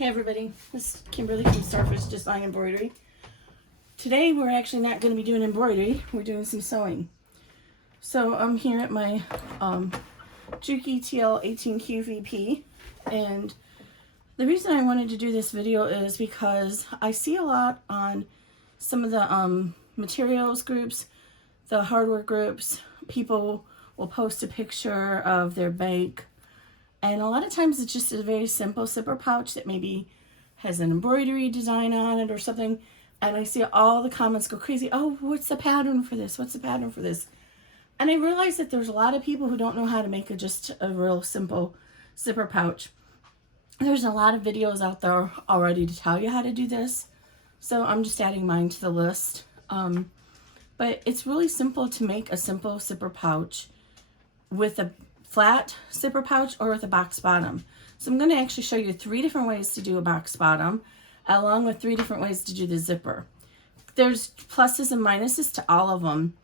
Hey everybody, this is Kimberly from Starfish Design Embroidery. Today we're actually not going to be doing embroidery, we're doing some sewing. So I'm here at my Juki TL18Q VP, and the reason I wanted to do this video is because I see a lot on some of the materials groups, the hardware groups, people will post a picture of their bag. And a lot of times it's just a very simple zipper pouch that maybe has an embroidery design on it or something. And I see all the comments go crazy. Oh, what's the pattern for this? What's the pattern for this? And I realize that there's a lot of people who don't know how to make just a real simple zipper pouch. There's a lot of videos out there already to tell you how to do this. So I'm just adding mine to the list. But it's really simple to make a simple zipper pouch with a flat zipper pouch or with a box bottom. So I'm going to actually show you 3 different ways to do a box bottom, along with 3 different ways to do the zipper. There's pluses and minuses to all of them,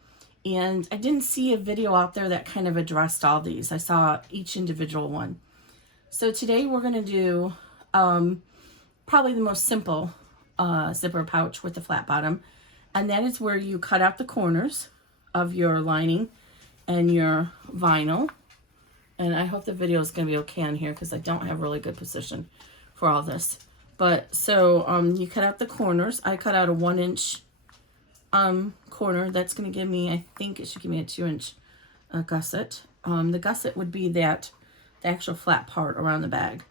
and I didn't see a video out there that kind of addressed all these. I saw each individual one. So today we're going to do probably the most simple zipper pouch with the flat bottom, and that is where you cut out the corners of your lining and your vinyl. And I hope the video is going to be okay on here because I don't have really good position for all this. But so you cut out the corners. I cut out a 1-inch corner. That's going to give me, I think it should give me a 2-inch gusset. The gusset would be the actual flat part around the bag.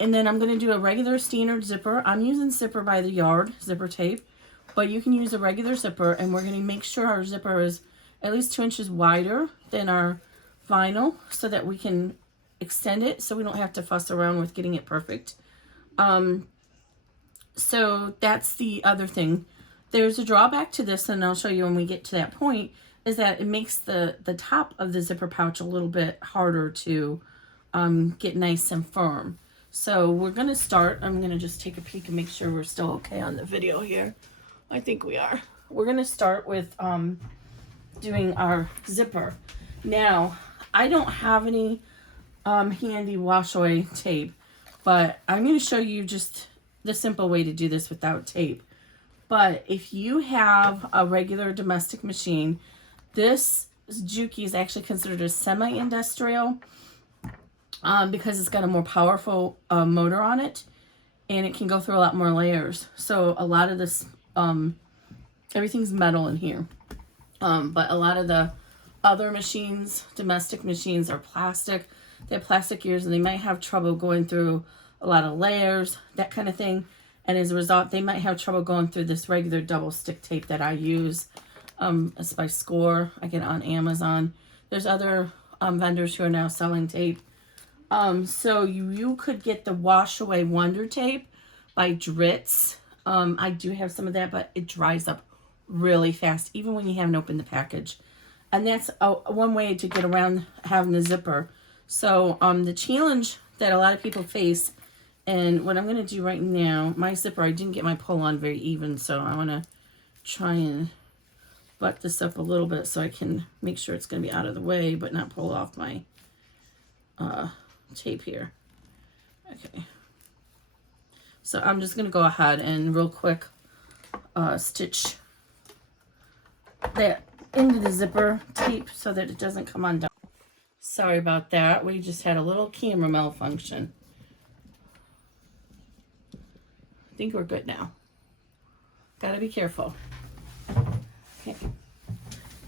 And then I'm going to do a regular standard zipper. I'm using zipper by the yard, zipper tape. But you can use a regular zipper, and we're going to make sure our zipper is at least 2 inches wider than our vinyl so that we can extend it so we don't have to fuss around with getting it perfect. So that's the other thing. There's a drawback to this, and I'll show you when we get to that point, is that it makes the top of the zipper pouch a little bit harder to get nice and firm. So we're going to start. I'm going to just take a peek and make sure we're still okay on the video here. I think we are. We're going to start with doing our zipper. Now, I don't have any handy wash away tape, but I'm going to show you just the simple way to do this without tape. But if you have a regular domestic machine, this Juki is actually considered a semi-industrial because it's got a more powerful motor on it, and it can go through a lot more layers. So a lot of this, everything's metal in here, but a lot of the other machines, domestic machines, are plastic. They have plastic ears, and they might have trouble going through a lot of layers, that kind of thing. And as a result, they might have trouble going through this regular double stick tape that I use. It's by Score. I get it on Amazon. There's other vendors who are now selling tape. So you could get the Wash Away Wonder Tape by Dritz. I do have some of that, but it dries up really fast, even when you haven't opened the package. And that's one way to get around having a zipper. So the challenge that a lot of people face, and what I'm going to do right now, my zipper, I didn't get my pull on very even, so I want to try and butt this up a little bit so I can make sure it's going to be out of the way, but not pull off my tape here. Okay. So I'm just going to go ahead and real quick stitch that into the zipper tape so that it doesn't come undone. Sorry about that. We just had a little camera malfunction. I think we're good now. Gotta be careful. Okay.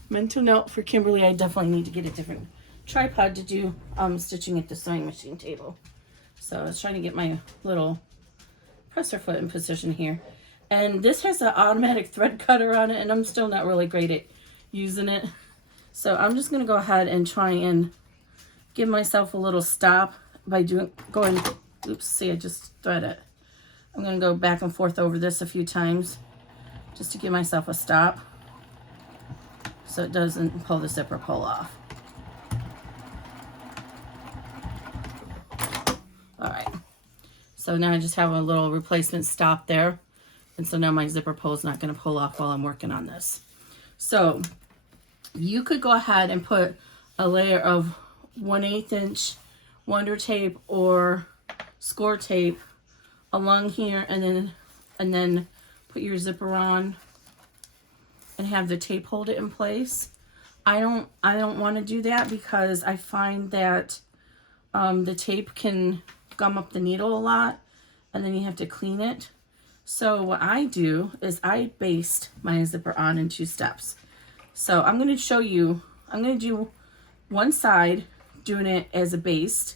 Mental note for Kimberly, I definitely need to get a different tripod to do stitching at the sewing machine table. So I was trying to get my little presser foot in position here. And this has an automatic thread cutter on it, and I'm still not really great at using it. So I'm just going to go ahead and try and give myself a little stop by going, oops, see, I just thread it. I'm going to go back and forth over this a few times just to give myself a stop so it doesn't pull the zipper pull off. All right. So now I just have a little replacement stop there. And so now my zipper pull is not going to pull off while I'm working on this. So you could go ahead and put a layer of 1/8 inch Wonder Tape or Score tape along here, and then put your zipper on and have the tape hold it in place. I don't want to do that because I find that the tape can gum up the needle a lot, and then you have to clean it. So what I do is I baste my zipper on in 2 steps. So I'm going to show you, I'm going to do one side doing it as a baste,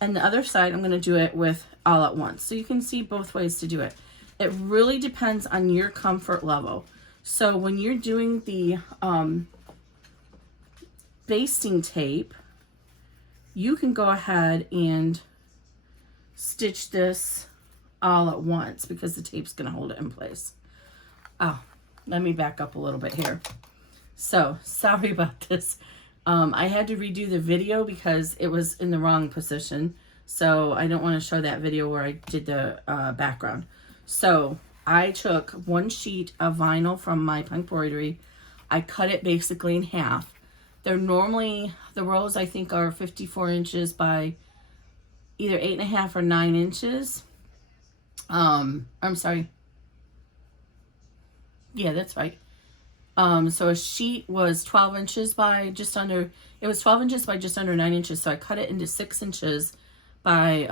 and the other side I'm going to do it with all at once. So you can see both ways to do it. It really depends on your comfort level. So when you're doing the basting tape, you can go ahead and stitch this all at once because the tape's going to hold it in place. Oh, let me back up a little bit here. So sorry about this. I had to redo the video because it was in the wrong position. So I don't want to show that video where I did the background. So I took 1 sheet of vinyl from my punk embroidery. I cut it basically in half. They're normally, the rolls I think are 54 inches by either 8.5 or 9 inches. I'm sorry. Yeah, that's right. So a sheet was 12 inches by just under, it was 12 inches by just under 9 inches. So I cut it into 6 inches by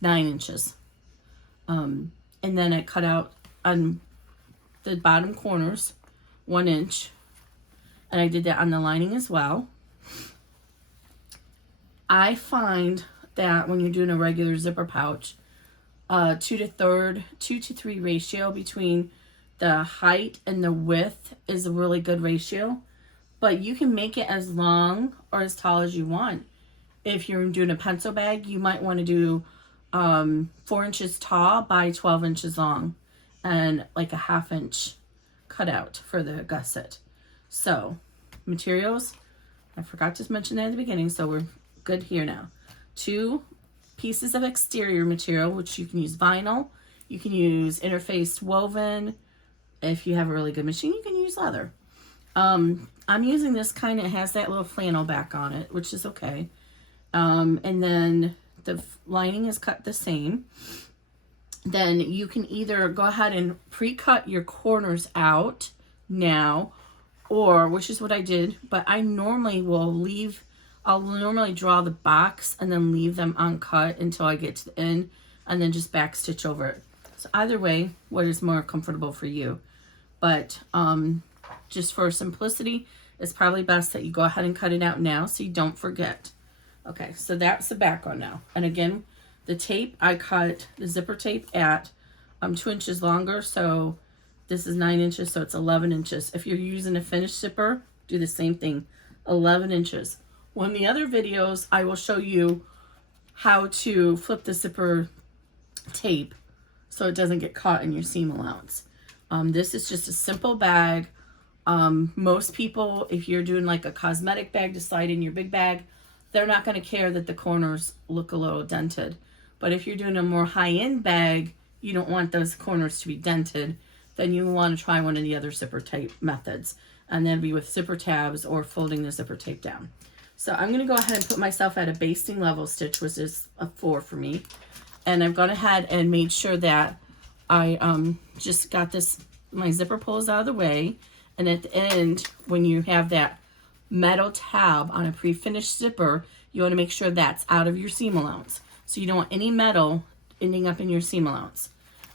9 inches. And then I cut out on the bottom corners 1 inch. And I did that on the lining as well. I find that when you're doing a regular zipper pouch, 2 to 3 ratio between the height and the width is a really good ratio, but you can make it as long or as tall as you want. If you're doing a pencil bag, you might want to do 4 inches tall by 12 inches long and like a 1/2 inch cutout for the gusset. So materials, I forgot to mention that at the beginning, so we're good here now. 2 pieces of exterior material, which you can use vinyl, you can use interfaced woven. If you have a really good machine, you can use leather. I'm using this kind of has that little flannel back on it, which is okay. And then the lining is cut the same. Then you can either go ahead and pre-cut your corners out now, or, which is what I did, but I normally will leave, I'll normally draw the box and then leave them uncut until I get to the end and then just back stitch over it. So either way, what is more comfortable for you. But just for simplicity, it's probably best that you go ahead and cut it out now so you don't forget. Okay, so that's the background now. And again, the tape, I cut the zipper tape at 2 inches longer. So this is 9 inches, so it's 11 inches. If you're using a finished zipper, do the same thing, 11 inches. One of the other videos, I will show you how to flip the zipper tape so it doesn't get caught in your seam allowance. This is just a simple bag. Most people, if you're doing like a cosmetic bag to slide in your big bag, they're not going to care that the corners look a little dented. But if you're doing a more high-end bag, you don't want those corners to be dented, then you want to try one of the other zipper tape methods. And then be with zipper tabs or folding the zipper tape down. So I'm going to go ahead and put myself at a basting level stitch, which is a 4 for me. And I've gone ahead and made sure that I just got my zipper pulls out of the way. And at the end, when you have that metal tab on a pre-finished zipper, you want to make sure that's out of your seam allowance. So you don't want any metal ending up in your seam allowance.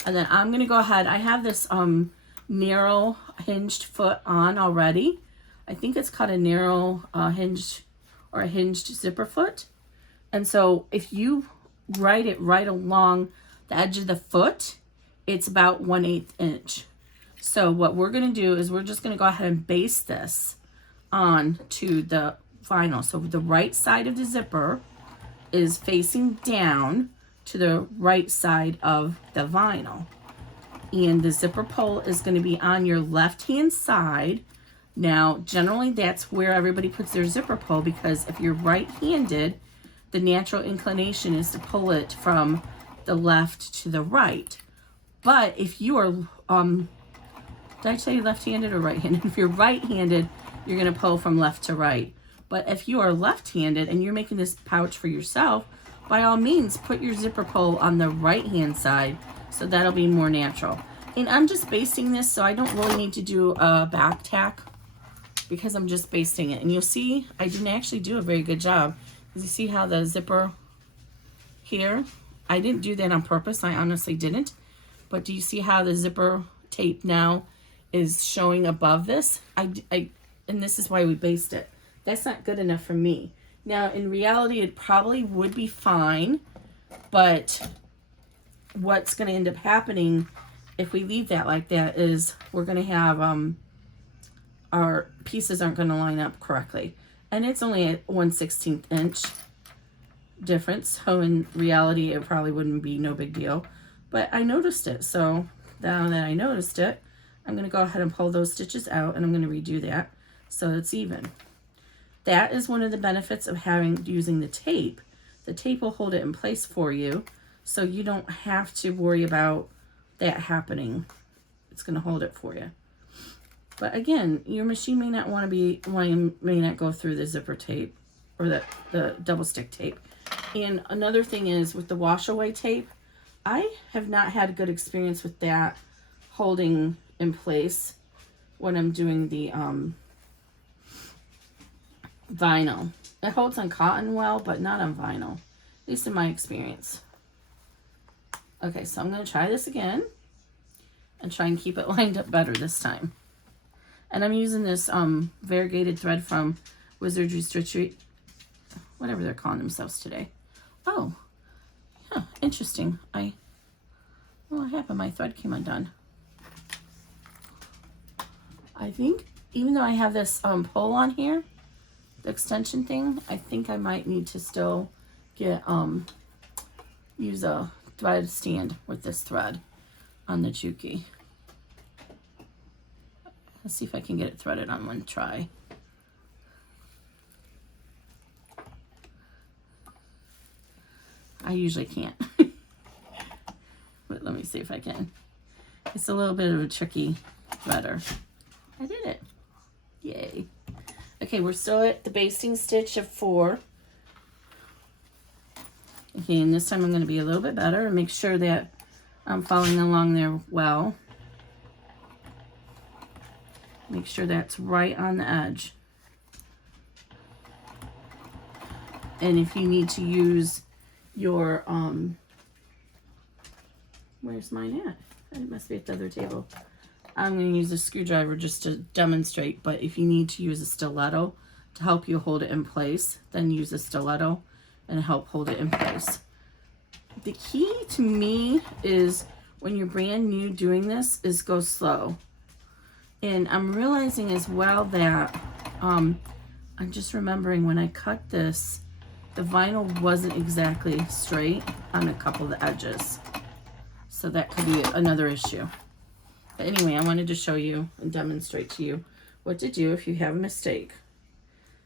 And then I'm going to go ahead. I have this narrow hinged foot on already. I think it's called a narrow hinged or a hinged zipper foot. And so if you write it right along the edge of the foot, it's about 1/8 inch. So what we're going to do is we're just going to go ahead and baste this on to the vinyl. So the right side of the zipper is facing down to the right side of the vinyl. And the zipper pull is going to be on your left-hand side. Now, generally that's where everybody puts their zipper pull, because if you're right-handed, the natural inclination is to pull it from the left to the right. But if you are, did I say left-handed or right-handed? If you're right-handed, you're going to pull from left to right. But if you are left-handed and you're making this pouch for yourself, by all means, put your zipper pull on the right-hand side, so that'll be more natural. And I'm just basting this, so I don't really need to do a back tack because I'm just basting it. And you'll see I didn't actually do a very good job. Because you see how the zipper here, I didn't do that on purpose. I honestly didn't. But do you see how the zipper tape now is showing above this? And this is why we based it. That's not good enough for me. Now, in reality, it probably would be fine, but what's going to end up happening if we leave that like that is we're going to have our pieces aren't going to line up correctly. And it's only a 1/16 inch difference, so in reality, it probably wouldn't be no big deal. But I noticed it, so now that I noticed it, I'm going to go ahead and pull those stitches out, and I'm going to redo that so it's even. That is one of the benefits of using the tape. The tape will hold it in place for you, so you don't have to worry about that happening. It's going to hold it for you. But again, your machine may not may not go through the zipper tape or the double stick tape. And another thing is with the wash away tape, I have not had a good experience with that holding in place when I'm doing the vinyl. It holds on cotton well, but not on vinyl, at least in my experience. Okay, so I'm going to try this again and try and keep it lined up better this time. And I'm using this variegated thread from Wizardry Stitchery, whatever they're calling themselves today. Oh, yeah, interesting. What happened? My thread came undone. I think even though I have this pull on here, the extension thing, I think I might need to still use a thread stand with this thread on the Juki. Let's see if I can get it threaded on one try. I usually can't. But let me see if I can. It's a little bit of a tricky threader. I did it. Yay. Okay, we're still at the basting stitch of 4. Okay, and this time I'm going to be a little bit better and make sure that I'm following along there well. Make sure that's right on the edge. And if you need to use your, where's mine at? It must be at the other table. I'm going to use a screwdriver just to demonstrate, but if you need to use a stiletto to help you hold it in place, then use a stiletto and help hold it in place. The key to me is when you're brand new doing this is go slow. And I'm realizing as well that I'm just remembering when I cut this, the vinyl wasn't exactly straight on a couple of the edges. So that could be another issue. But anyway, I wanted to show you and demonstrate to you what to do if you have a mistake.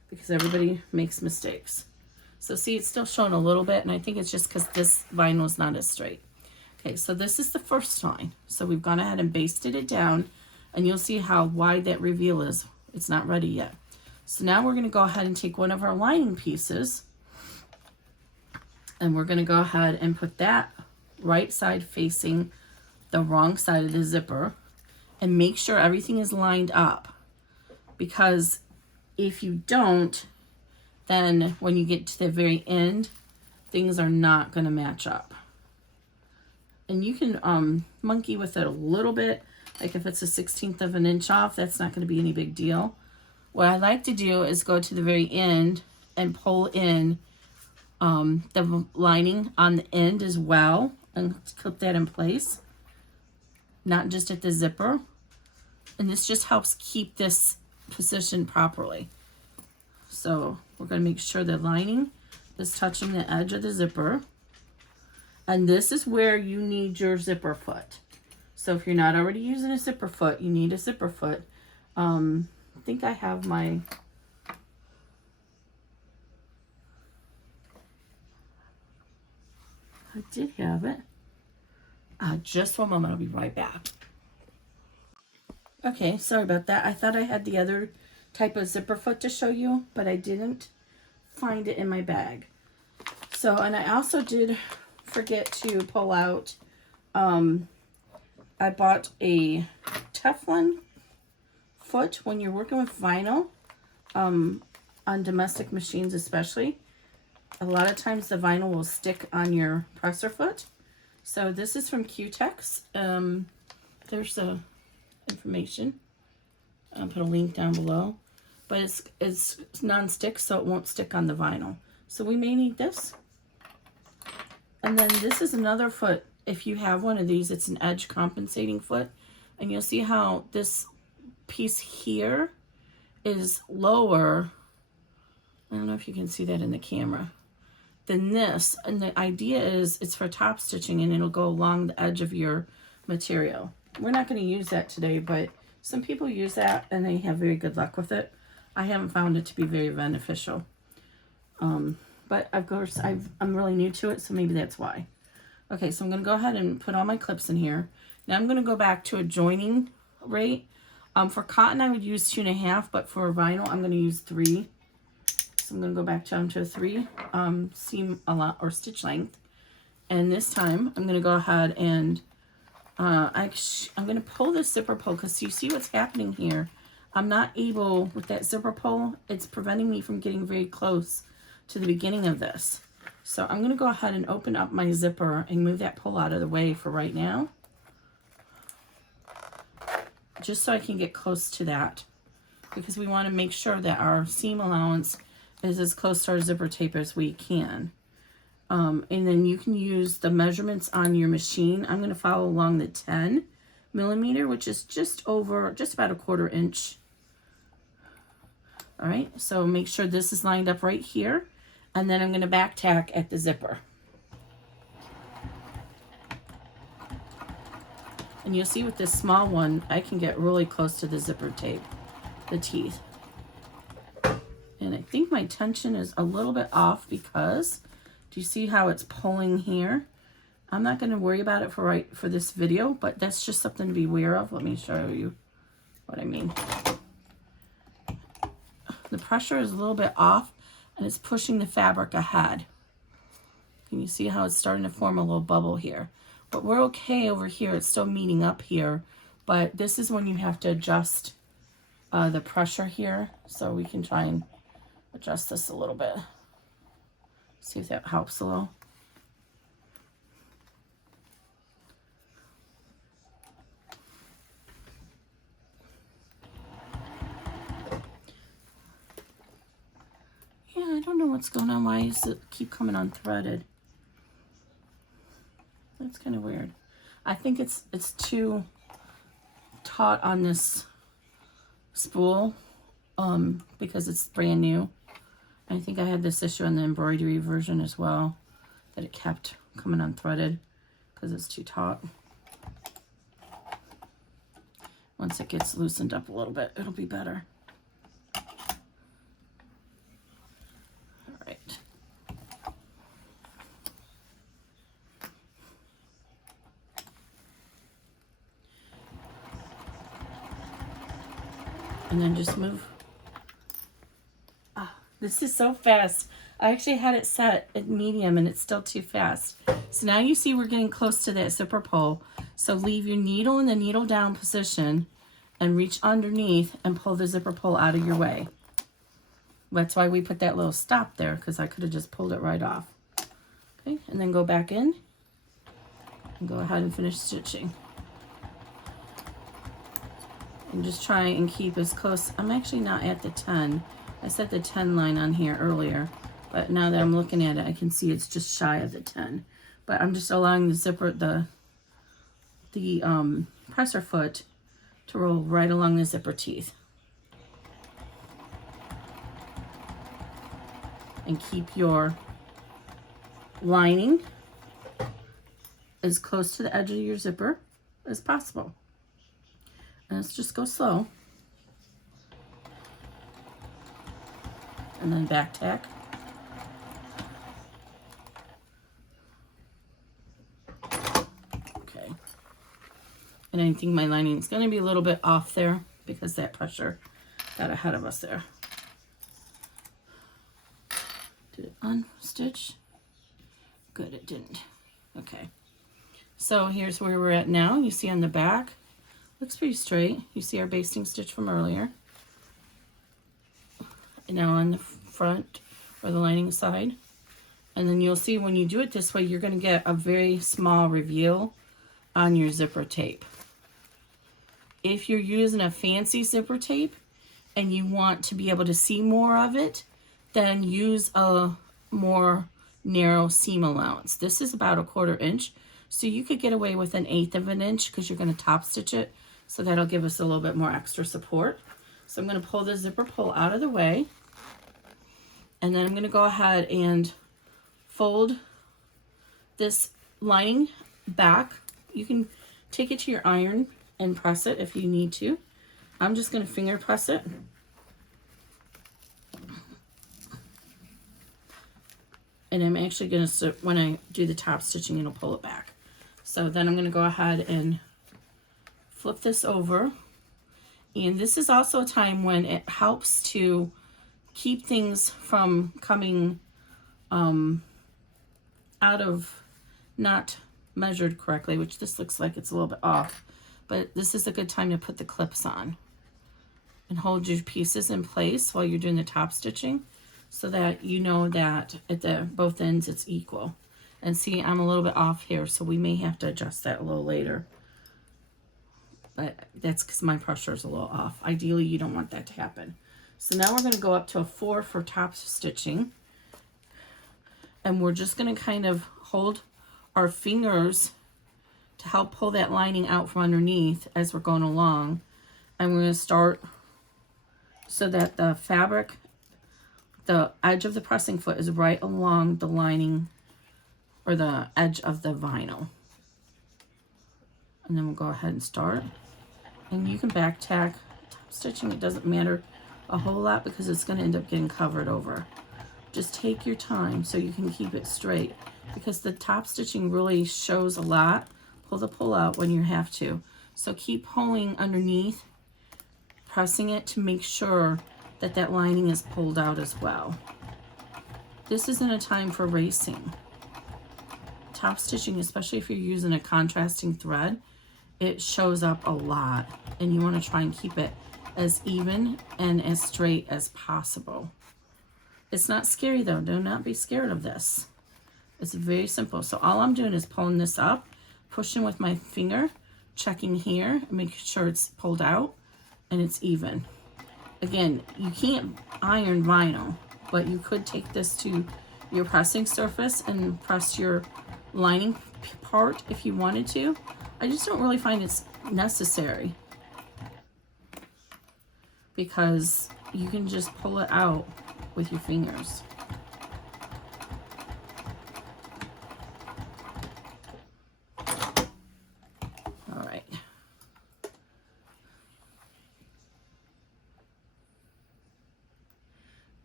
Because everybody makes mistakes. So see, it's still showing a little bit, and I think it's just because this vinyl is not as straight. Okay, so this is the first line. So we've gone ahead and basted it down. And you'll see how wide that reveal is. It's not ready yet. So now we're going to go ahead and take one of our lining pieces. And we're going to go ahead and put that right side facing the wrong side of the zipper. And make sure everything is lined up. Because if you don't, then when you get to the very end, things are not going to match up. And you can monkey with it a little bit. Like if it's a 1/16 of an inch off, that's not going to be any big deal. What I like to do is go to the very end and pull in the lining on the end as well and clip that in place, not just at the zipper. And this just helps keep this positioned properly. So we're going to make sure the lining is touching the edge of the zipper. And this is where you need your zipper foot. So if you're not already using a zipper foot, you need a zipper foot. I think I have my... I did have it. Just one moment, I'll be right back. Okay, sorry about that. I thought I had the other type of zipper foot to show you, but I didn't find it in my bag. So, and I also did forget to pull out, I bought a Teflon foot when you're working with vinyl, on domestic machines especially. A lot of times the vinyl will stick on your presser foot. So this is from Q-Tex. There's the information. I'll put a link down below. But it's non-stick, so it won't stick on the vinyl. So we may need this. And then this is another foot. If you have one of these, it's an edge compensating foot. And you'll see how this piece here is lower. I don't know if you can see that in the camera. Than this. And the idea is it's for top stitching, and it'll go along the edge of your material. We're not going to use that today, but some people use that and they have very good luck with it. I haven't found it to be very beneficial. But of course, I'm really new to it, so maybe that's why. Okay, so I'm going to go ahead and put all my clips in here. Now I'm going to go back to a joining rate. For cotton, I would use 2.5, but for vinyl, I'm going to use 3. So I'm going to go back down to a 3 seam or stitch length. And this time, I'm going to go ahead and I'm going to pull this zipper pull, because you see what's happening here. I'm not able, with that zipper pull, it's preventing me from getting very close to the beginning of this. So I'm going to go ahead and open up my zipper and move that pull out of the way for right now, just so I can get close to that, because we want to make sure that our seam allowance is as close to our zipper tape as we can. And then you can use the measurements on your machine. I'm going to follow along the 10 millimeter, which is just about a 1/4 inch. All right, so make sure this is lined up right here, and then I'm going to back tack at the zipper. And you'll see with this small one, I can get really close to the zipper tape, the teeth. And I think my tension is a little bit off, because do you see how it's pulling here? I'm not going to worry about it for this video, but that's just something to be aware of. Let me show you what I mean. The pressure is a little bit off, and it's pushing the fabric ahead. Can you see how it's starting to form a little bubble here? But we're okay over here. It's still meeting up here, but this is when you have to adjust the pressure here. So we can try and adjust this a little bit. See if that helps a little. Yeah, I don't know what's going on. Why does it keep coming unthreaded? That's kind of weird. I think it's too taut on this spool because it's brand new. I think I had this issue on the embroidery version as well, that it kept coming unthreaded because it's too taut. Once it gets loosened up a little bit, it'll be better. All right. And then just move. This is so fast. I actually had it set at medium and it's still too fast. So now you see we're getting close to that zipper pull. So leave your needle in the needle down position and reach underneath and pull the zipper pull out of your way. That's why we put that little stop there, because I could have just pulled it right off. Okay, and then go back in and go ahead and finish stitching. And just try and keep as close. I'm actually not at the 10. I set the 10 line on here earlier, but now that I'm looking at it, I can see it's just shy of the 10. But I'm just allowing the zipper, the presser foot to roll right along the zipper teeth. And keep your lining as close to the edge of your zipper as possible. And let's just go slow. And then back tack. Okay. And I think my lining is going to be a little bit off there because that pressure got ahead of us there. Did it unstitch? Good, it didn't. Okay. So here's where we're at now. You see on the back, looks pretty straight. You see our basting stitch from earlier. And now on the front, or the lining side. And then you'll see when you do it this way, you're going to get a very small reveal on your zipper tape. If you're using a fancy zipper tape and you want to be able to see more of it, then use a more narrow seam allowance. This is about 1/4 inch, so you could get away with 1/8 of an inch because you're going to top stitch it, so that'll give us a little bit more extra support. So I'm going to pull the zipper pull out of the way, and then I'm going to go ahead and fold this lining back. You can take it to your iron and press it if you need to. I'm just going to finger press it. And I'm actually going to, when I do the top stitching, it'll pull it back. So then I'm going to go ahead and flip this over. And this is also a time when it helps to keep things from coming out of not measured correctly, which this looks like it's a little bit off. But this is a good time to put the clips on and hold your pieces in place while you're doing the top stitching, so that you know that at the both ends it's equal. And see, I'm a little bit off here, so we may have to adjust that a little later. But that's because my pressure is a little off. Ideally, you don't want that to happen. So now we're going to go up to a 4 for top stitching. And we're just going to kind of hold our fingers to help pull that lining out from underneath as we're going along. And we're going to start so that the fabric, the edge of the pressing foot is right along the lining or the edge of the vinyl. And then we'll go ahead and start. And you can back tack top stitching. It doesn't matter a whole lot because it's going to end up getting covered over. Just take your time so you can keep it straight, because the top stitching really shows a lot. Pull the pull out when you have to. So keep pulling underneath, pressing it to make sure that that lining is pulled out as well. This isn't a time for racing. Top stitching, especially if you're using a contrasting thread, it shows up a lot, and you want to try and keep it as even and as straight as possible. It's not scary though. Do not be scared of this. It's very simple. So all I'm doing is pulling this up, pushing with my finger, checking here, and making sure it's pulled out and it's even. Again, you can't iron vinyl, but you could take this to your pressing surface and press your lining part if you wanted to. I just don't really find it's necessary, because you can just pull it out with your fingers. All right.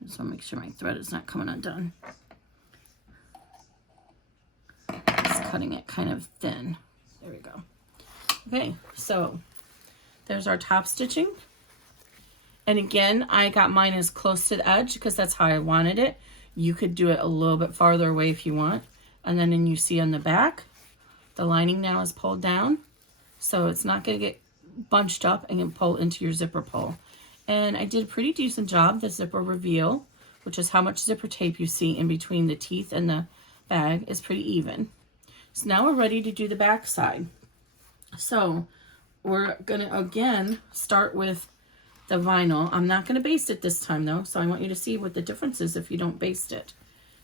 Just want to make sure my thread is not coming undone. Just cutting it kind of thin. There we go. Okay, so there's our top stitching. And again, I got mine as close to the edge because that's how I wanted it. You could do it a little bit farther away if you want. And then you see on the back, the lining now is pulled down. So it's not going to get bunched up and pull into your zipper pull. And I did a pretty decent job. The zipper reveal, which is how much zipper tape you see in between the teeth and the bag, is pretty even. So now we're ready to do the back side. So we're going to again start with the vinyl. I'm not going to baste it this time though, so I want you to see what the difference is if you don't baste it.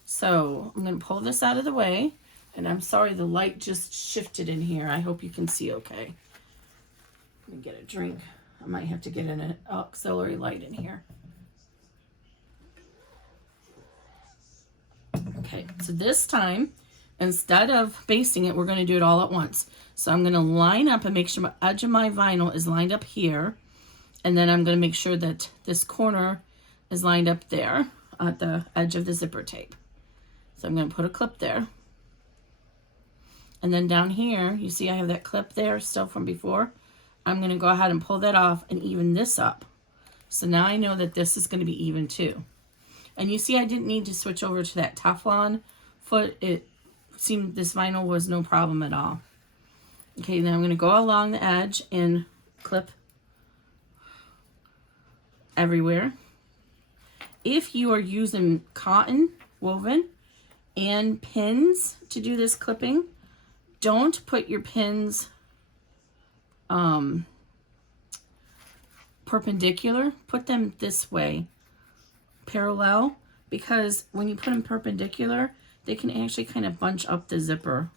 So I'm going to pull this out of the way, and I'm sorry the light just shifted in here. I hope you can see okay. Let me get a drink. I might have to get an auxiliary light in here. Okay, so this time, instead of basting it, we're going to do it all at once. So I'm going to line up and make sure the edge of my vinyl is lined up here. And then I'm going to make sure that this corner is lined up there at the edge of the zipper tape. So I'm going to put a clip there. And then down here, you see I have that clip there still from before. I'm going to go ahead and pull that off and even this up. So now I know that this is going to be even too. And you see I didn't need to switch over to that Teflon foot. It seemed this vinyl was no problem at all. Okay, then I'm going to go along the edge and clip everywhere. If you are using cotton woven and pins to do this clipping, don't put your pins perpendicular. Put them this way, parallel, because when you put them perpendicular, they can actually kind of bunch up the zipper.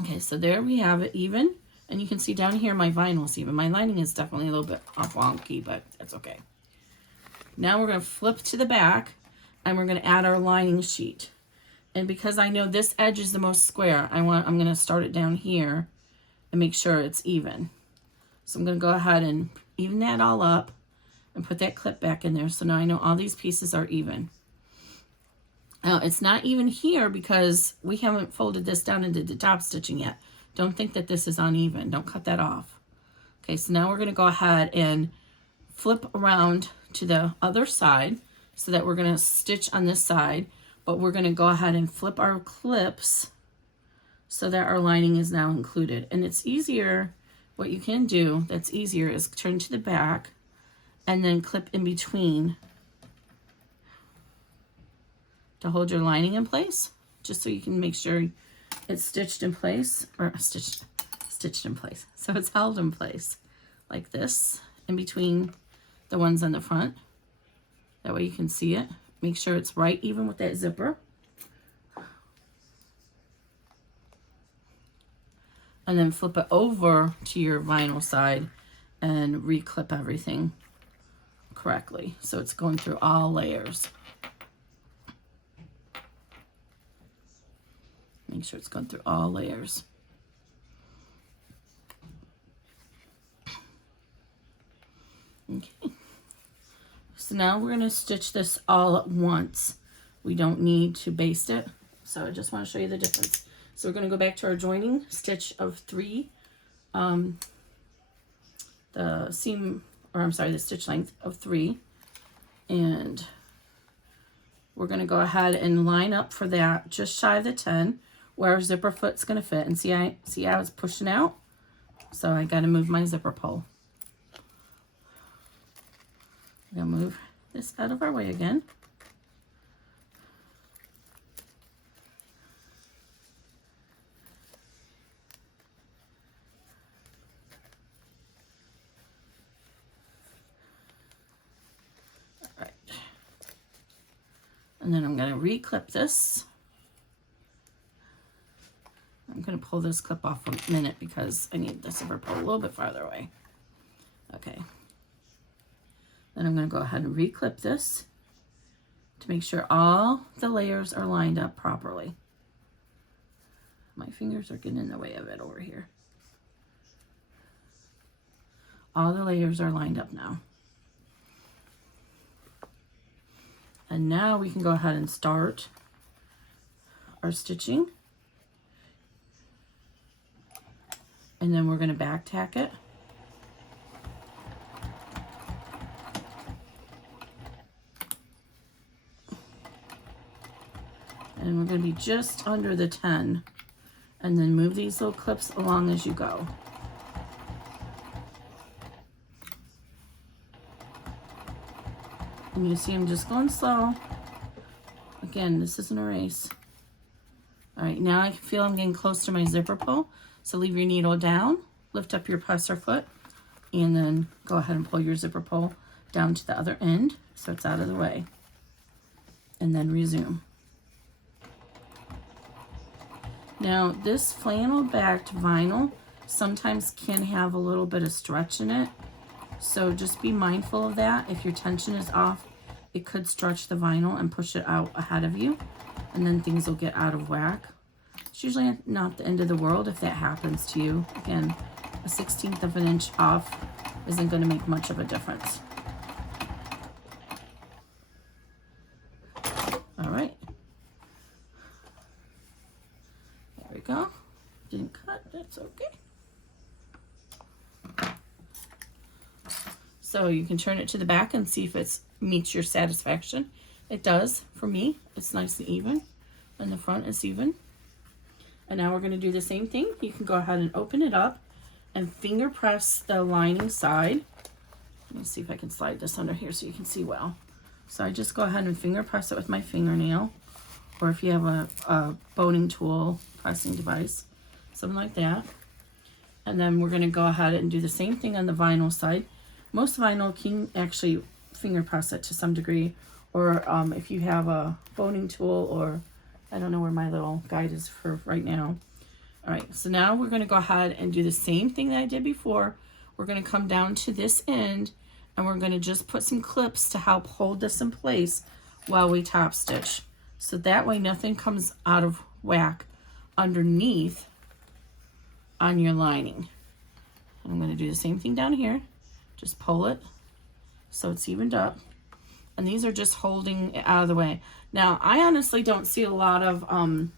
Okay, so there we have it even. And you can see down here my vinyl's even. My lining is definitely a little bit off wonky, but that's okay. Now we're going to flip to the back and we're going to add our lining sheet. And because I know this edge is the most square, I'm going to start it down here and make sure it's even. So I'm going to go ahead and even that all up and put that clip back in there. So now I know all these pieces are even. Now it's not even here because we haven't folded this down into the top stitching yet. Don't think that this is uneven. Don't cut that off. Okay, so now we're going to go ahead and flip around to the other side so that we're going to stitch on this side, but we're going to go ahead and flip our clips so that our lining is now included. And it's easier, what you can do that's easier is turn to the back and then clip in between to hold your lining in place, just so you can make sure it's stitched in place, or stitched in place. So it's held in place like this in between the ones on the front. That way you can see it. Make sure it's right even with that zipper. And then flip it over to your vinyl side and re-clip everything correctly. So it's going through all layers. Make sure it's going through all layers. Okay. So now we're going to stitch this all at once. We don't need to baste it. So I just want to show you the difference. So we're going to go back to our joining stitch of 3. The stitch length of 3. And we're going to go ahead and line up for that just shy of the 10. Where our zipper foot's going to fit. And see how it's pushing out? So I got to move my zipper pull. I'm going to move this out of our way again. All right. And then I'm going to re-clip this. I'm going to pull this clip off a minute because I need the zipper pull a little bit farther away. Okay. Then I'm going to go ahead and re-clip this to make sure all the layers are lined up properly. My fingers are getting in the way of it over here. All the layers are lined up now. And now we can go ahead and start our stitching. And then we're going to back tack it. And we're going to be just under the 10. And then move these little clips along as you go. And you see I'm just going slow. Again, this isn't a race. All right, now I can feel I'm getting close to my zipper pull. So leave your needle down, lift up your presser foot, and then go ahead and pull your zipper pull down to the other end so it's out of the way. And then resume. Now this flannel backed vinyl sometimes can have a little bit of stretch in it. So just be mindful of that. If your tension is off, it could stretch the vinyl and push it out ahead of you. And then things will get out of whack. It's usually not the end of the world if that happens to you. Again, a 1/16 of an inch off isn't going to make much of a difference. All right. There we go. Didn't cut, that's okay. So you can turn it to the back and see if it meets your satisfaction. It does for me. It's nice and even. and the front is even. And now we're going to do the same thing. You can go ahead and open it up and finger press the lining side. Let me see if I can slide this under here so you can see well. So I just go ahead and finger press it with my fingernail, or if you have a boning tool, pressing device, something like that. And then we're going to go ahead and do the same thing on the vinyl side. Most vinyl can actually finger press it to some degree, or if you have a boning tool, or I don't know where my little guide is for right now. All right, so now we're going to go ahead and do the same thing that I did before. We're going to come down to this end, and we're going to just put some clips to help hold this in place while we top stitch. So that way nothing comes out of whack underneath on your lining. And I'm going to do the same thing down here. Just pull it so it's evened up. And these are just holding it out of the way. Now, I honestly don't see a lot of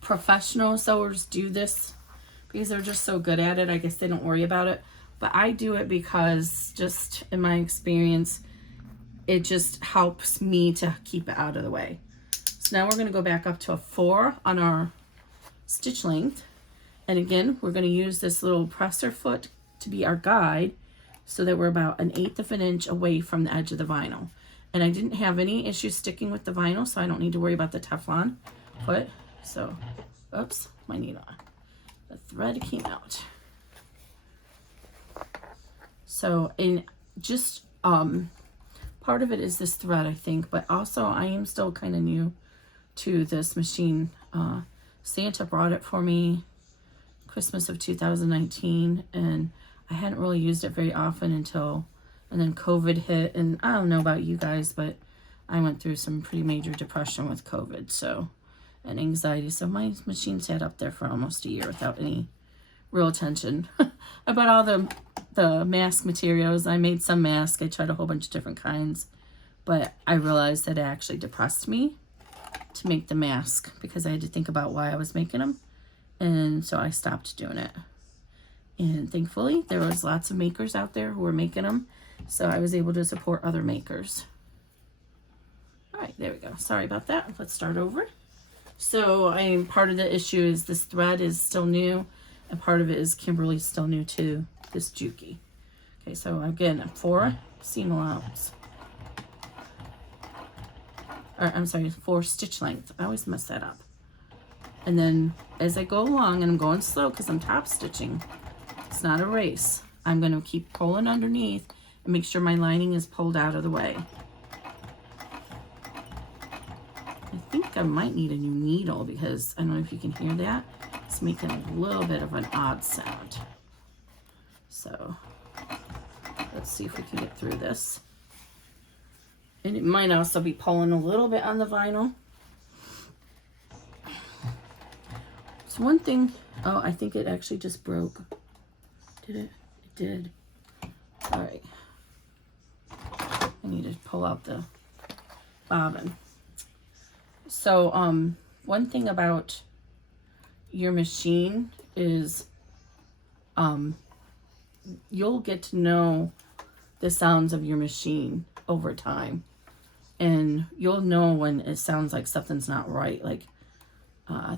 professional sewers do this because they're just so good at it. I guess they don't worry about it. But I do it because, just in my experience, it just helps me to keep it out of the way. So now we're going to go back up to a 4 on our stitch length. And again, we're going to use this little presser foot to be our guide, so that we're about 1/8 of an inch away from the edge of the vinyl. And I didn't have any issues sticking with the vinyl, so I don't need to worry about the Teflon foot. So, oops, my needle. The thread came out. So, in just part of it is this thread, I think, but also I am still kind of new to this machine. Santa brought it for me Christmas of 2019, and I hadn't really used it very often and then COVID hit, and I don't know about you guys, but I went through some pretty major depression with COVID, and anxiety, so my machine sat up there for almost a year without any real attention. About all the mask materials, I made some masks, I tried a whole bunch of different kinds, but I realized that it actually depressed me to make the mask because I had to think about why I was making them, and so I stopped doing it. And thankfully, there was lots of makers out there who were making them, so I was able to support other makers. All right, there we go. Sorry about that. Let's start over. So part of the issue is this thread is still new, and part of it is Kimberly's still new to this Juki. Okay, so again, 4 seam allowance. Or, I'm sorry, 4 stitch length. I always mess that up. And then as I go along, and I'm going slow because I'm top stitching, it's not a race. I'm going to keep pulling underneath and make sure my lining is pulled out of the way. I think I might need a new needle because I don't know if you can hear that. It's making a little bit of an odd sound. So let's see if we can get through this. And it might also be pulling a little bit on the vinyl. So one thing, oh, I think it actually just broke. Did it? It did. All right. I need to pull out the bobbin. So, one thing about your machine is, you'll get to know the sounds of your machine over time. And you'll know when it sounds like something's not right. Like,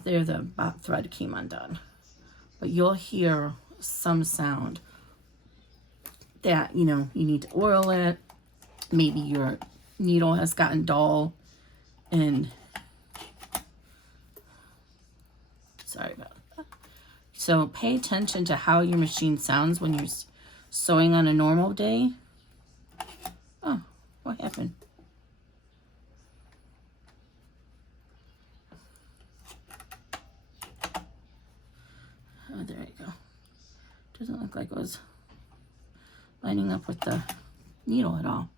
there the thread came undone. But you'll hear some sound that, you know, you need to oil it. Maybe your needle has gotten dull, and sorry about that. So pay attention to how your machine sounds when you're sewing on a normal day. Oh, what happened? Oh, there you go. Doesn't look like it was lining up with the needle at all.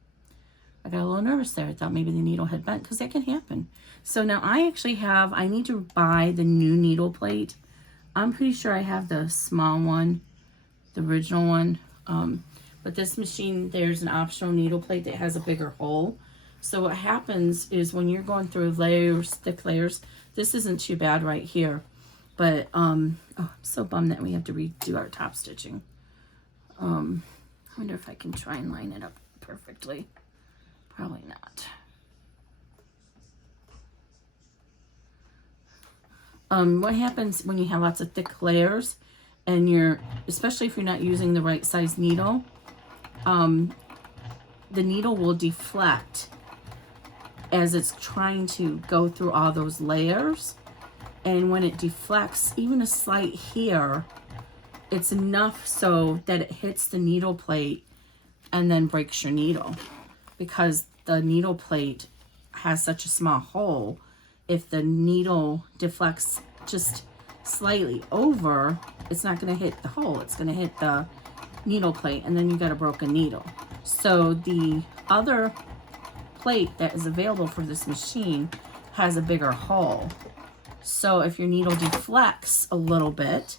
I got a little nervous there. I thought maybe the needle had bent, because that can happen. So now I actually have, I need to buy the new needle plate. I'm pretty sure I have the small one, the original one. But this machine, there's an optional needle plate that has a bigger hole. So what happens is when you're going through layers, thick layers, this isn't too bad right here. But, oh, I'm so bummed that we have to redo our top stitching. I wonder if I can try and line it up perfectly. Probably not. what happens when you have lots of thick layers and you're, especially if you're not using the right size needle, the needle will deflect as it's trying to go through all those layers. And when it deflects, even a slight here, it's enough so that it hits the needle plate and then breaks your needle. Because the needle plate has such a small hole, if the needle deflects just slightly over, it's not going to hit the hole. It's going to hit the needle plate, and then you got a broken needle. So the other plate that is available for this machine has a bigger hole. So if your needle deflects a little bit,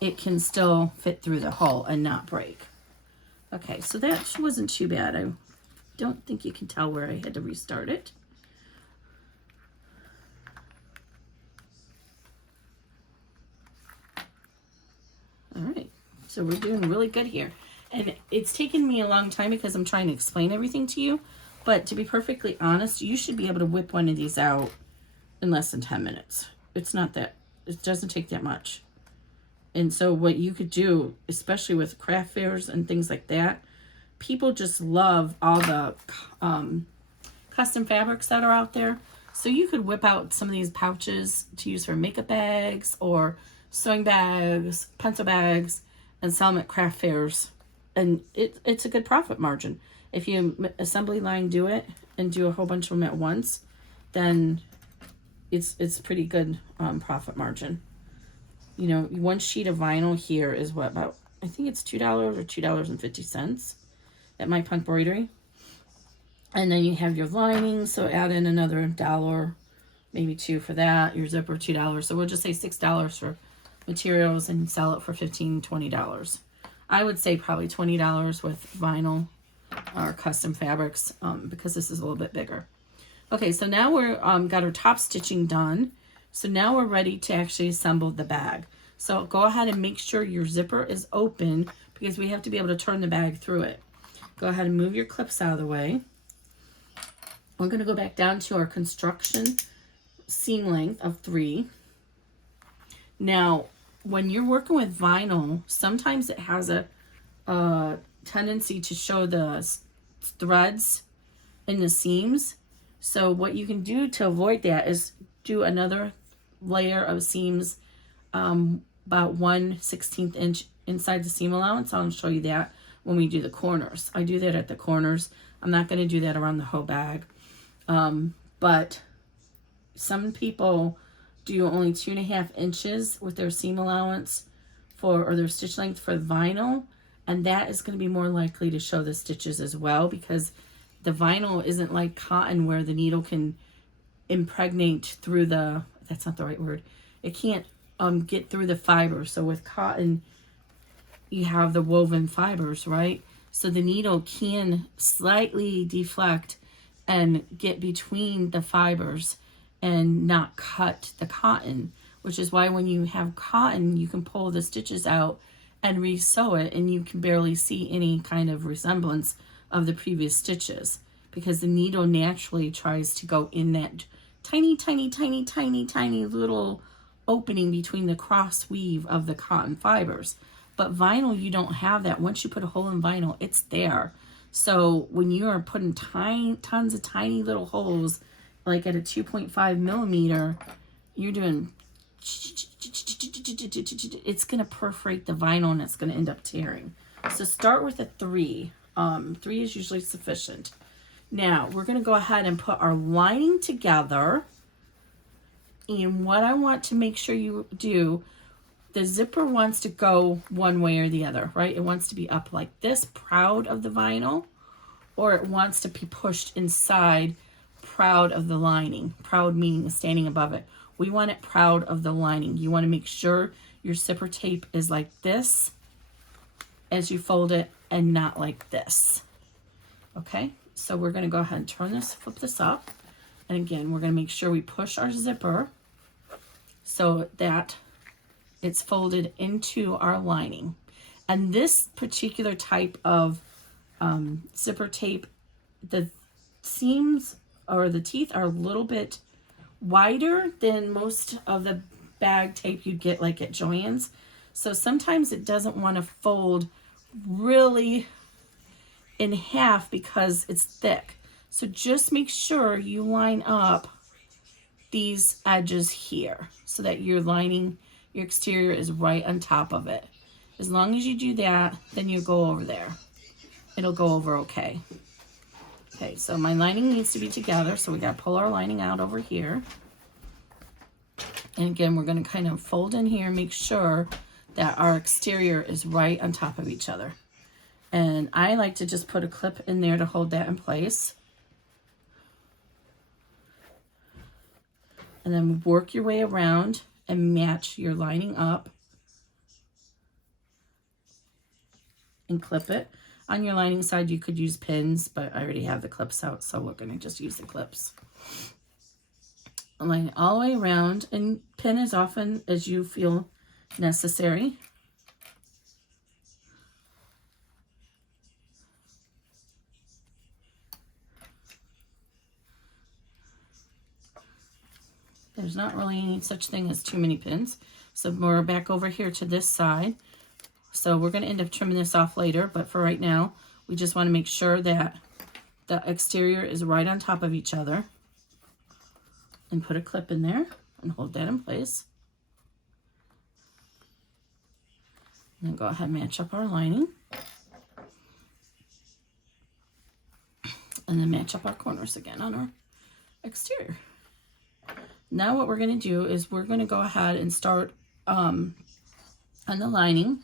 it can still fit through the hole and not break. Okay, so that wasn't too bad. I don't think you can tell where I had to restart it. All right, so we're doing really good here. And it's taken me a long time because I'm trying to explain everything to you. But to be perfectly honest, you should be able to whip one of these out in less than 10 minutes. It's not that, it doesn't take that much. And so what you could do, especially with craft fairs and things like that, people just love all the custom fabrics that are out there. So you could whip out some of these pouches to use for makeup bags or sewing bags, pencil bags, and sell them at craft fairs. And it's a good profit margin. If you assembly line do it and do a whole bunch of them at once, then it's pretty good profit margin. You know, one sheet of vinyl here is what, about, I think it's $2 or $2.50 at My Punk Embroidery. And then you have your lining, so add in another $1, maybe $2 for that. Your zipper, $2. So we'll just say $6 for materials and sell it for $15, $20. I would say probably $20 with vinyl or custom fabrics because this is a little bit bigger. Okay, so now we're got our top stitching done. So now we're ready to actually assemble the bag. So go ahead and make sure your zipper is open because we have to be able to turn the bag through it. Go ahead and move your clips out of the way. We're going to go back down to our construction seam length of 3. Now, when you're working with vinyl, sometimes it has a tendency to show the threads in the seams. So what you can do to avoid that is do another layer of seams about 1/16 inch inside the seam allowance. I'll show you that when we do the corners. I do that at the corners. I'm not going to do that around the whole bag. But some people do only 2.5 inches with their seam allowance or their stitch length for vinyl, and that is going to be more likely to show the stitches as well because the vinyl isn't like cotton where the needle can impregnate through the, that's not the right word, it can't get through the fiber. So with cotton you have the woven fibers, right? So the needle can slightly deflect and get between the fibers and not cut the cotton, which is why when you have cotton you can pull the stitches out and re-sew it and you can barely see any kind of resemblance of the previous stitches because the needle naturally tries to go in that tiny little opening between the cross weave of the cotton fibers. But vinyl, you don't have that. Once you put a hole in vinyl, it's there. So when you are putting tons of tiny little holes, like at a 2.5 millimeter, you're doing, it's going to perforate the vinyl and it's going to end up tearing. So start with a 3. 3 is usually sufficient. Now we're going to go ahead and put our lining together. And what I want to make sure you do, the zipper wants to go one way or the other, right? It wants to be up like this, proud of the vinyl, or it wants to be pushed inside, proud of the lining. Proud meaning standing above it. We want it proud of the lining. You want to make sure your zipper tape is like this as you fold it and not like this. Okay, so we're going to go ahead and turn this, flip this up. And again, we're going to make sure we push our zipper so that it's folded into our lining. And this particular type of zipper tape, the seams or the teeth are a little bit wider than most of the bag tape you'd get like at Joann's. So sometimes it doesn't want to fold really in half because it's thick. So just make sure you line up these edges here so that you're lining, your exterior is right on top of it. As long as you do that, then you go over there. It'll go over okay. Okay, so my lining needs to be together, so we got to pull our lining out over here. And again, we're going to kind of fold in here, make sure that our exterior is right on top of each other. And I like to just put a clip in there to hold that in place. And then work your way around and match your lining up. And clip it. On your lining side, you could use pins, but I already have the clips out, so we're going to just use the clips. Line it all the way around, and pin as often as you feel necessary. There's not really any such thing as too many pins. So we're back over here to this side. So we're going to end up trimming this off later, but for right now, we just want to make sure that the exterior is right on top of each other. And put a clip in there and hold that in place. And then go ahead and match up our lining. And then match up our corners again on our exterior. Now what we're going to do is we're going to go ahead and start on the lining.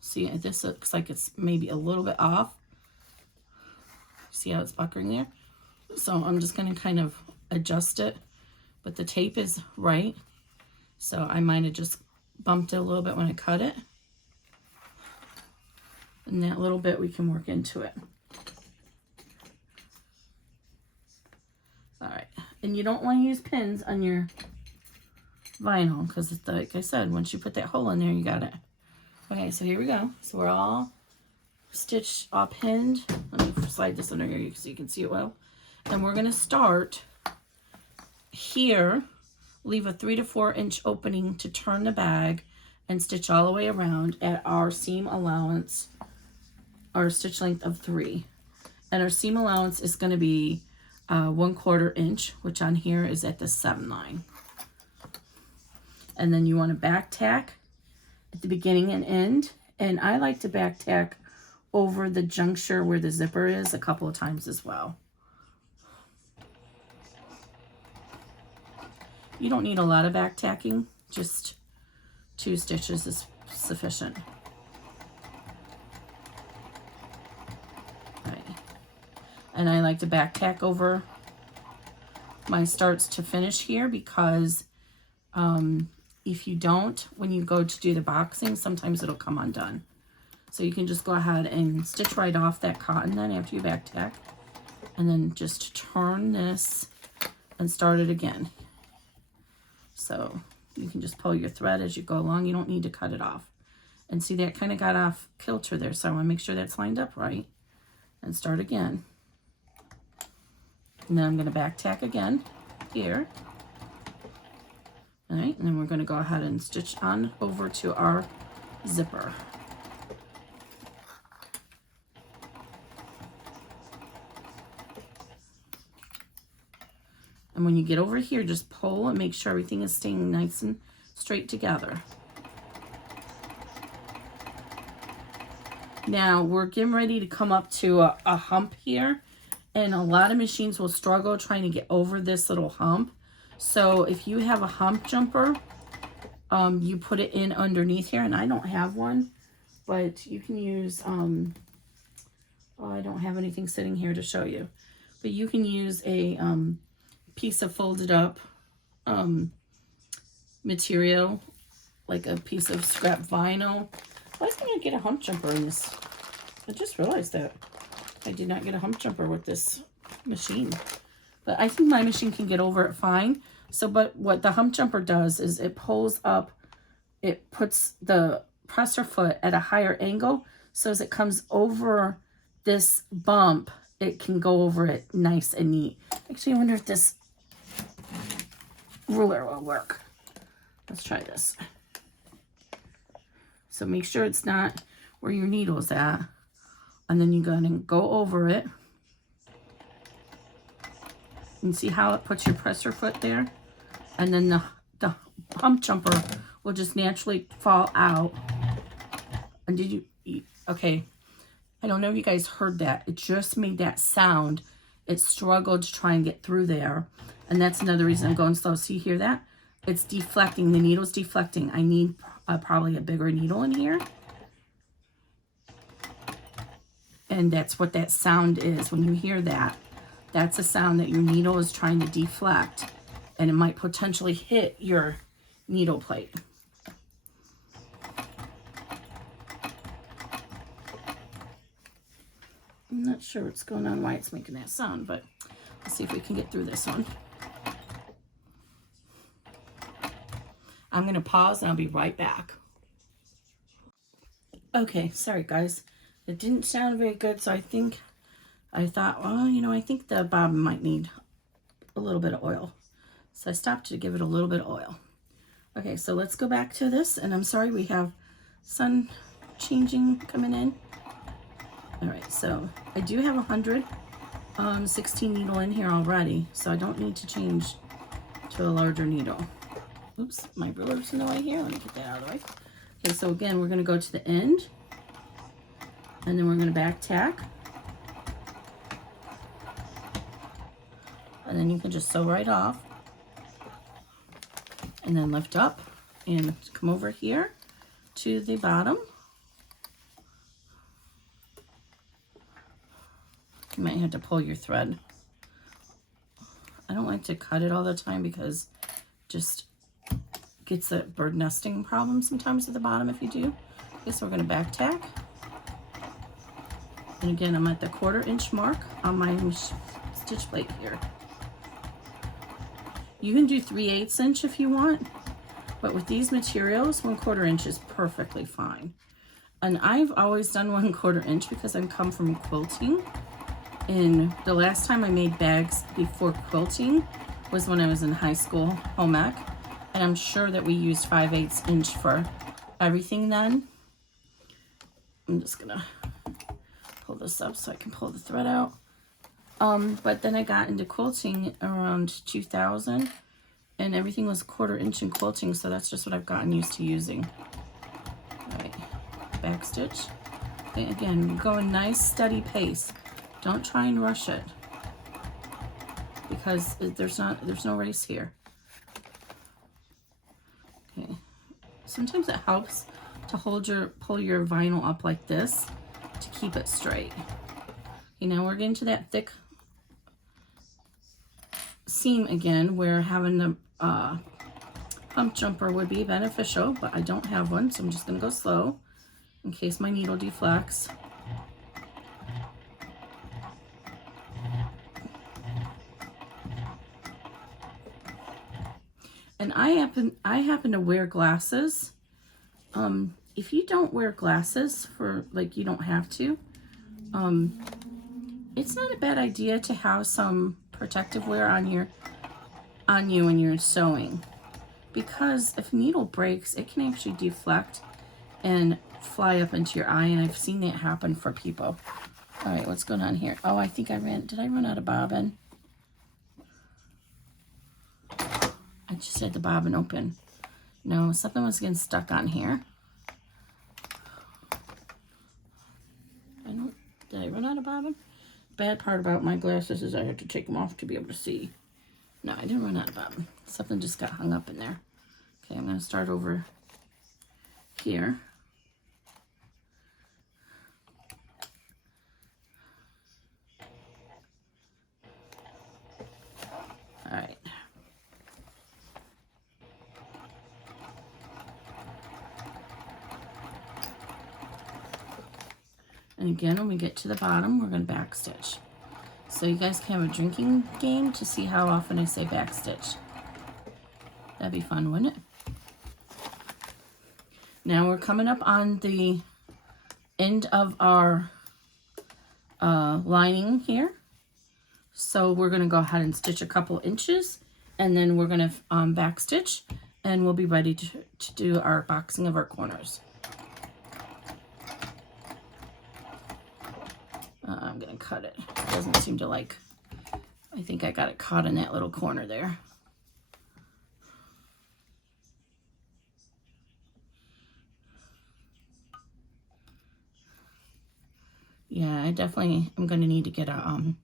See, this looks like it's maybe a little bit off. See how it's puckering there? So I'm just going to kind of adjust it, but the tape is right. So I might have just bumped it a little bit when I cut it. And that little bit we can work into it. All right, and you don't want to use pins on your vinyl because, like I said, once you put that hole in there, you got it. Okay, so here we go. So we're all stitched up, pinned. Let me slide this under here so you can see it well. And we're going to start here, leave a 3 to 4 inch opening to turn the bag, and stitch all the way around at our seam allowance, our stitch length of 3. And our seam allowance is going to be 1/4 inch, which on here is at the 7 line. And then you want to back tack at the beginning and end. And I like to back tack over the juncture where the zipper is a couple of times as well. You don't need a lot of back tacking, just 2 stitches is sufficient. Right. And I like to back tack over my starts to finish here because if you don't, when you go to do the boxing, sometimes it'll come undone. So you can just go ahead and stitch right off that cotton then after you back tack, and then just turn this and start it again. So you can just pull your thread as you go along. You don't need to cut it off. And see, that kind of got off kilter there, so I want to make sure that's lined up right. And start again. And then I'm going to back tack again here. All right, and then we're going to go ahead and stitch on over to our zipper. And when you get over here, just pull and make sure everything is staying nice and straight together. Now we're getting ready to come up to a hump here, and a lot of machines will struggle trying to get over this little hump. So if you have a hump jumper, you put it in underneath here, and I don't have one, but you can use, oh, I don't have anything sitting here to show you, but you can use a piece of folded up material, like a piece of scrap vinyl. Why didn't I get a hump jumper in this? I just realized that I did not get a hump jumper with this machine, but I think my machine can get over it fine. So, but what the hump jumper does is it pulls up, it puts the presser foot at a higher angle, so as it comes over this bump, it can go over it nice and neat. Actually, I wonder if this ruler will work. Let's try this. So make sure it's not where your needle is at. And then you're going to go over it. And see how it puts your presser foot there? And then the hump jumper will just naturally fall out. And did you, okay, I don't know if you guys heard that. It just made that sound. It struggled to try and get through there. And that's another reason I'm going slow. So you hear that? It's deflecting. The needle's deflecting. I need probably a bigger needle in here. And that's what that sound is. When you hear that, that's a sound that your needle is trying to deflect. And it might potentially hit your needle plate. I'm not sure what's going on, why it's making that sound, but let's see if we can get through this one. I'm going to pause and I'll be right back. Okay, sorry guys. It didn't sound very good, so I thought, well, you know, I think the bobbin might need a little bit of oil. So I stopped to give it a little bit of oil. Okay, so let's go back to this, and I'm sorry we have sun changing coming in. All right, so I do have 116 needle in here already, so I don't need to change to a larger needle. Oops, my ruler's in the way here. Let me get that out of the way. Okay, so again, we're going to go to the end, and then we're going to back tack. And then you can just sew right off. And then lift up and come over here to the bottom. You might have to pull your thread. I don't like to cut it all the time because it just gets a bird nesting problem sometimes at the bottom if you do. Okay, so we're going to back tack. And again, I'm at the 1/4 inch mark on my stitch plate here. You can do 3/8 inch if you want, but with these materials, 1/4 inch is perfectly fine. And I've always done 1/4 inch because I come from quilting. And the last time I made bags before quilting was when I was in high school, home ec. And I'm sure that we used 5/8 inch for everything then. I'm just gonna pull this up so I can pull the thread out. But then I got into quilting around 2000 and everything was 1/4 inch in quilting, so that's just what I've gotten used to using. All right, back stitch. Okay, again, go a nice steady pace. Don't try and rush it because there's no race here. Okay, sometimes it helps to pull your vinyl up like this to keep it straight. Okay, now we're getting to that thick seam again where having the pump jumper would be beneficial, but I don't have one, so I'm just going to go slow in case my needle deflects. And I happen to wear glasses. If you don't wear glasses for, like, you don't have to, it's not a bad idea to have some protective wear on you when you're sewing, because if a needle breaks, it can actually deflect and fly up into your eye, and I've seen that happen for people. All right, what's going on here? Oh, I think did I run out of bobbin? I just had the bobbin open. No, something was getting stuck on here. Did I run out of bobbin? Bad part about my glasses is I have to take them off to be able to see. No, I didn't run out of bobbin. Something just got hung up in there. Okay, I'm going to start over here. All right. And again, when we get to the bottom, we're going to back stitch. So you guys can have a drinking game to see how often I say back stitch. That'd be fun, wouldn't it? Now we're coming up on the end of our lining here. So we're going to go ahead and stitch a couple inches and then we're going to back stitch, and we'll be ready to do our boxing of our corners. I'm going to cut it. It doesn't seem to like, I think I got it caught in that little corner there. Yeah, I definitely am going to need to get a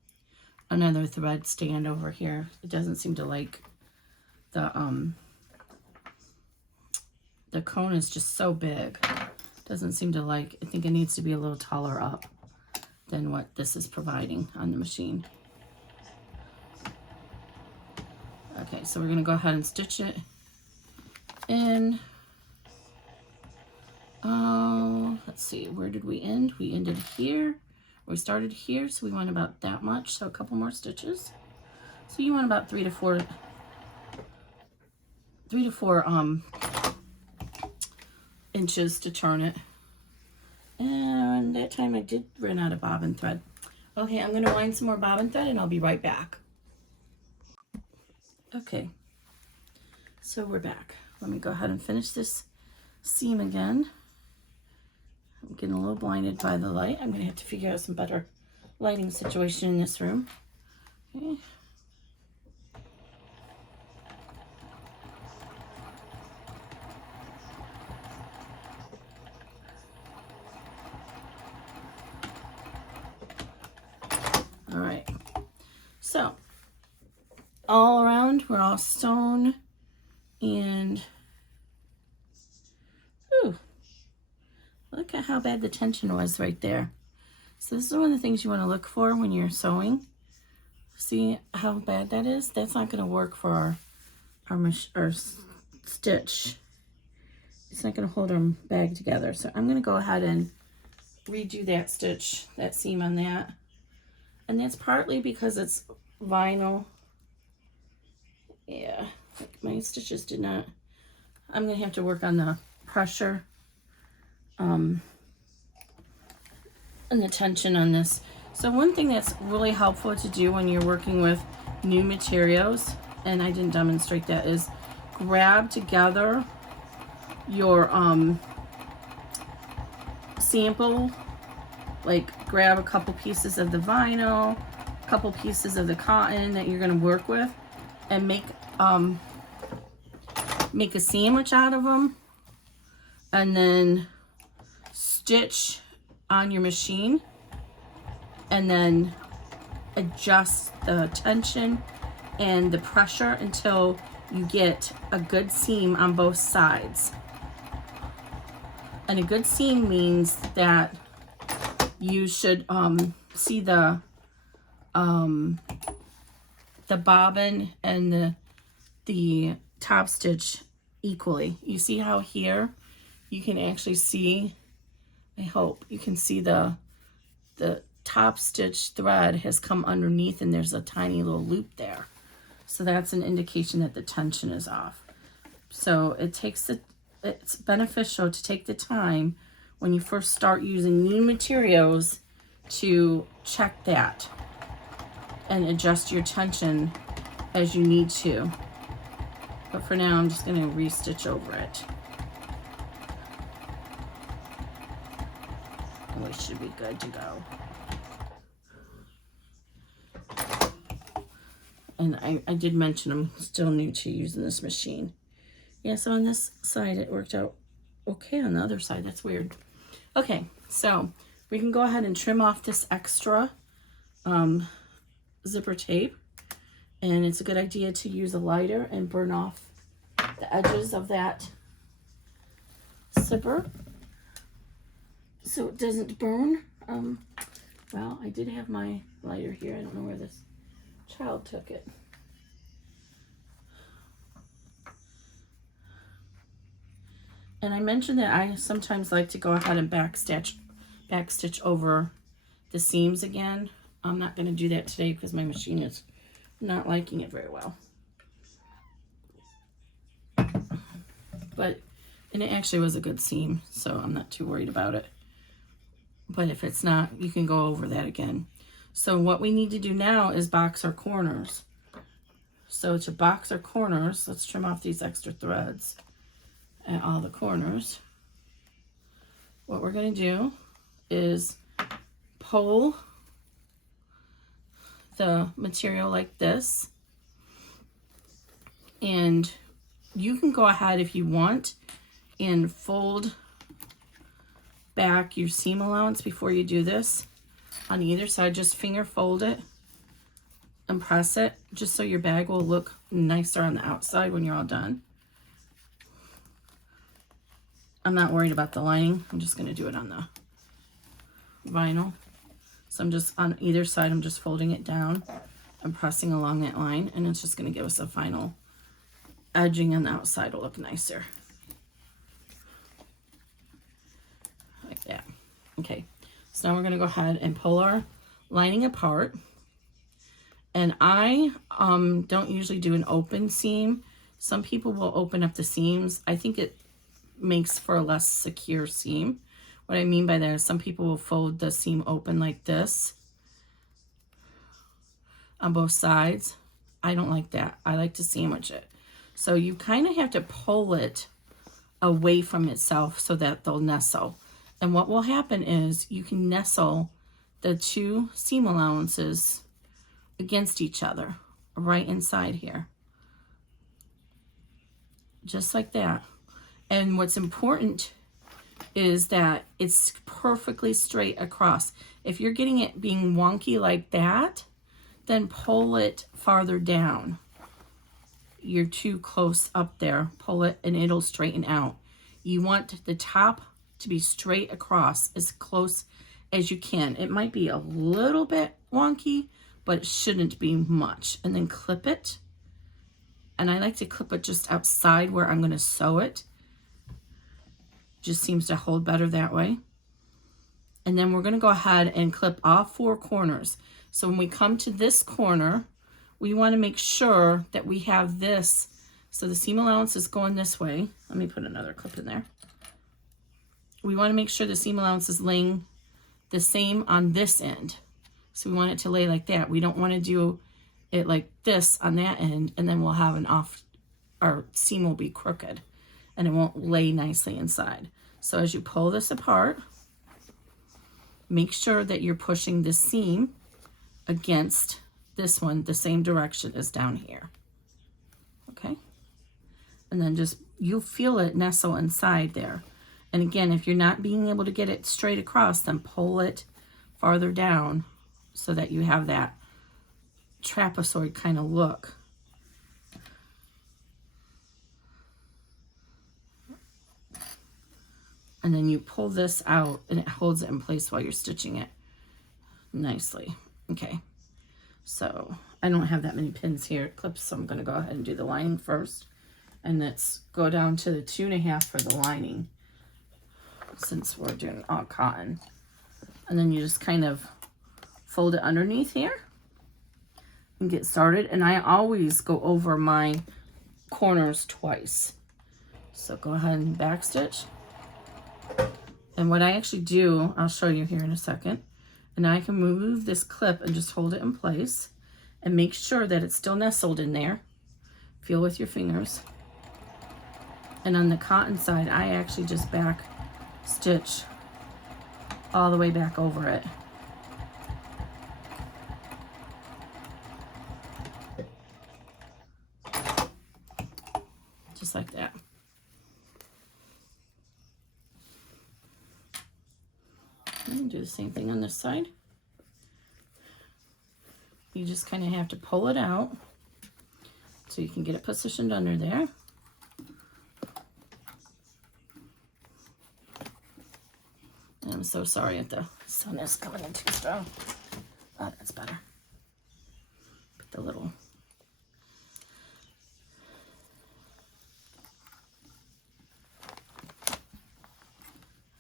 another thread stand over here. It doesn't seem to like the cone is just so big. Doesn't seem to like, I think it needs to be a little taller up than what this is providing on the machine. Okay, so we're going to go ahead and stitch it in. Let's see, where did we end? We ended here. We started here, so we went about that much, so a couple more stitches. So you want about 3 to 4 inches to turn it. And that time I did run out of bobbin thread. Okay, I'm going to wind some more bobbin thread and I'll be right back. Okay, so we're back. Let me go ahead and finish this seam again. I'm getting a little blinded by the light. I'm going to have to figure out some better lighting situation in this room. Okay. All right. So, all around, we're all sewn, and ooh, look at how bad the tension was right there. So this is one of the things you want to look for when you're sewing. See how bad that is? That's not going to work for our stitch. It's not going to hold our bag together. So I'm going to go ahead and redo that stitch, that seam on that. And that's partly because it's vinyl. Yeah, like my stitches did not. I'm going to have to work on the pressure and the tension on this. So one thing that's really helpful to do when you're working with new materials, and I didn't demonstrate that, is grab together your sample. Like grab a couple pieces of the vinyl, a couple pieces of the cotton that you're going to work with, and make a sandwich out of them, and then stitch on your machine, and then adjust the tension and the pressure until you get a good seam on both sides. And a good seam means that you should see the bobbin and the top stitch equally. You see how here you can actually see, I hope you can see the top stitch thread has come underneath and there's a tiny little loop there. So that's an indication that the tension is off. So it's beneficial to take the time when you first start using new materials to check that and adjust your tension as you need to. But for now, I'm just going to re-stitch over it. And we should be good to go. And I did mention I'm still new to using this machine. Yeah, so on this side it worked out okay. On the other side, that's weird. Okay, so we can go ahead and trim off this extra zipper tape, and it's a good idea to use a lighter and burn off the edges of that zipper so it doesn't burn. Well, I did have my lighter here. I don't know where this child took it. And I mentioned that I sometimes like to go ahead and back stitch over the seams again. I'm not going to do that today because my machine is not liking it very well. And it actually was a good seam, so I'm not too worried about it. But if it's not, you can go over that again. So what we need to do now is box our corners. So to box our corners, let's trim off these extra threads at all the corners. What we're going to do is pull the material like this, and you can go ahead if you want and fold back your seam allowance before you do this on either side. Just finger fold it and press it just so your bag will look nicer on the outside when you're all done. I'm not worried about the lining. I'm just going to do it on the vinyl. So I'm just on either side, I'm just folding it down and pressing along that line, and it's just going to give us a final edging on the outside to look nicer. Like that. Okay, so now we're going to go ahead and pull our lining apart. And I don't usually do an open seam. Some people will open up the seams. I think it makes for a less secure seam. What I mean by that is some people will fold the seam open like this on both sides. I don't like that. I like to sandwich it. So you kind of have to pull it away from itself so that they'll nestle. And what will happen is you can nestle the two seam allowances against each other right inside here. Just like that. And what's important is that it's perfectly straight across. If you're getting it being wonky like that, then pull it farther down. You're too close up there. Pull it and it'll straighten out. You want the top to be straight across as close as you can. It might be a little bit wonky, but it shouldn't be much. And then clip it. And I like to clip it just outside where I'm going to sew it. Just seems to hold better that way. And then we're going to go ahead and clip all four corners. So when we come to this corner, we want to make sure that we have this. So the seam allowance is going this way. Let me put another clip in there. We want to make sure the seam allowance is laying the same on this end. So we want it to lay like that. We don't want to do it like this on that end, and then we'll have an off, our seam will be crooked and it won't lay nicely inside. So as you pull this apart, make sure that you're pushing the seam against this one the same direction as down here. Okay? And then just, you'll feel it nestle inside there. And again, if you're not being able to get it straight across, then pull it farther down so that you have that trapezoid kind of look. And then you pull this out and it holds it in place while you're stitching it nicely. Okay, so I don't have that many pins here, clips, so I'm going to go ahead and do the lining first. And let's go down to the 2.5 for the lining, since we're doing all cotton. And then you just kind of fold it underneath here and get started. And I always go over my corners twice. So go ahead and backstitch. And what I actually do, I'll show you here in a second. And now I can remove this clip and just hold it in place and make sure that it's still nestled in there. Feel with your fingers. And on the cotton side, I actually just back stitch all the way back over it. Just like that. And do the same thing on this side. You just kind of have to pull it out so you can get it positioned under there. And I'm so sorry if the sun is coming in too strong. Oh, that's better. Put the little...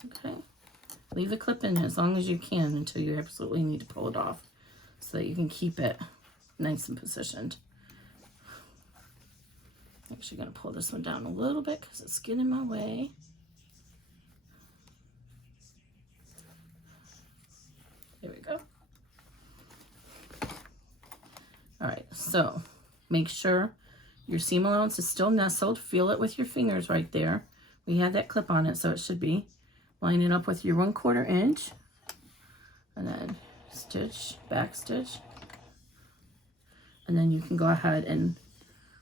Okay. Leave the clip in as long as you can until you absolutely need to pull it off so that you can keep it nice and positioned. I'm actually going to pull this one down a little bit because it's getting in my way. There we go. All right, so make sure your seam allowance is still nestled. Feel it with your fingers right there. We had that clip on it, so it should be. Line it up with your 1/4 inch. And then stitch, back stitch. And then you can go ahead and,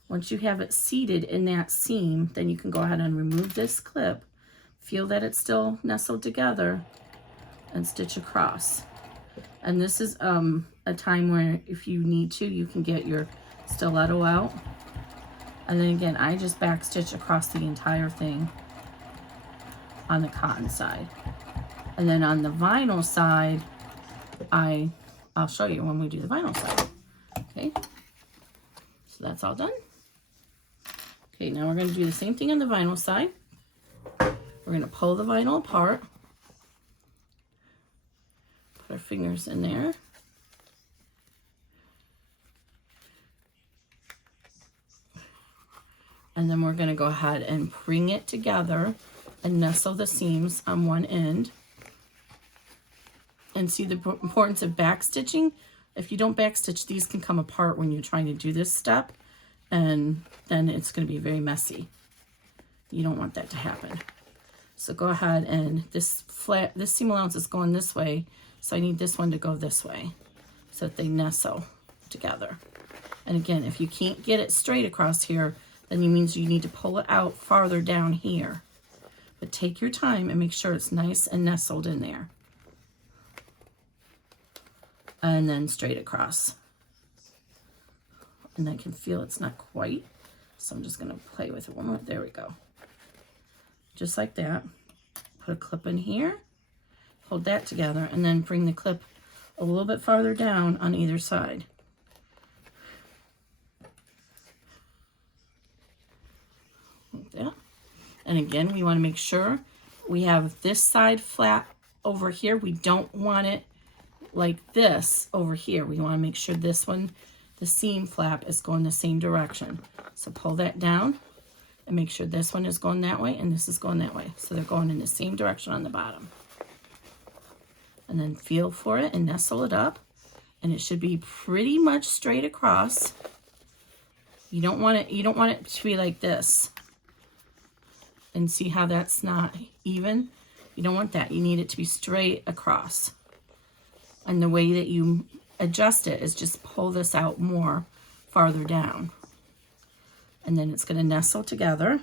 once you have it seated in that seam, then you can go ahead and remove this clip. Feel that it's still nestled together and stitch across. And this is a time where if you need to, you can get your stiletto out. And then again, I just back stitch across the entire thing on the cotton side. And then on the vinyl side, I'll show you when we do the vinyl side. Okay, so that's all done. Okay, now we're going to do the same thing on the vinyl side. We're going to pull the vinyl apart. Put our fingers in there. And then we're going to go ahead and bring it together and nestle the seams on one end. And see the importance of back stitching. If you don't back stitch, these can come apart when you're trying to do this step, and then it's going to be very messy. You don't want that to happen. So go ahead, and this seam allowance is going this way, so I need this one to go this way so that they nestle together. And again, if you can't get it straight across here, then it means you need to pull it out farther down here. But take your time and make sure it's nice and nestled in there. And then straight across. And I can feel it's not quite, so I'm just going to play with it one more. There we go. Just like that. Put a clip in here, hold that together, and then bring the clip a little bit farther down on either side. Like that. And again, we want to make sure we have this side flat over here. We don't want it like this over here. We want to make sure this one, the seam flap, is going the same direction. So pull that down and make sure this one is going that way and this is going that way. So they're going in the same direction on the bottom. And then feel for it and nestle it up. And it should be pretty much straight across. You don't want it to be like this. And see how that's not even? You don't want that. You need it to be straight across. And the way that you adjust it is just pull this out more farther down. And then it's going to nestle together.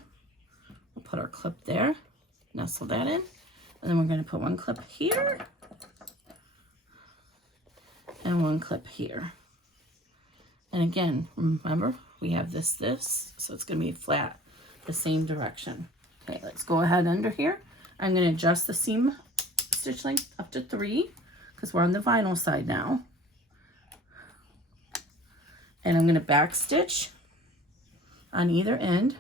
We'll put our clip there, nestle that in. And then we're going to put one clip here. And one clip here. And again, remember, we have this, so it's going to be flat the same direction. Okay, let's go ahead under here. I'm going to adjust the seam stitch length up to 3 because we're on the vinyl side now. And I'm going to back stitch on either end.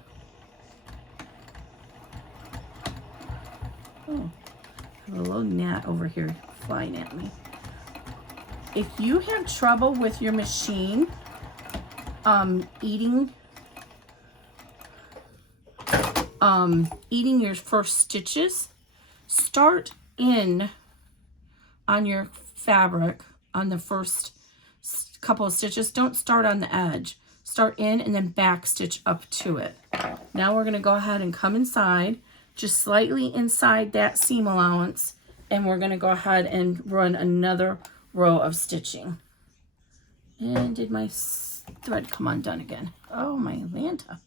Oh, I have a little gnat over here flying at me. If you have trouble with your machine eating your first stitches, start in on your fabric on the first couple of stitches. Don't start on the edge. Start in and then back stitch up to it. Now we're going to go ahead and come inside, just slightly inside that seam allowance, and we're going to go ahead and run another row of stitching. And did my thread come undone again? Oh, my Lanta.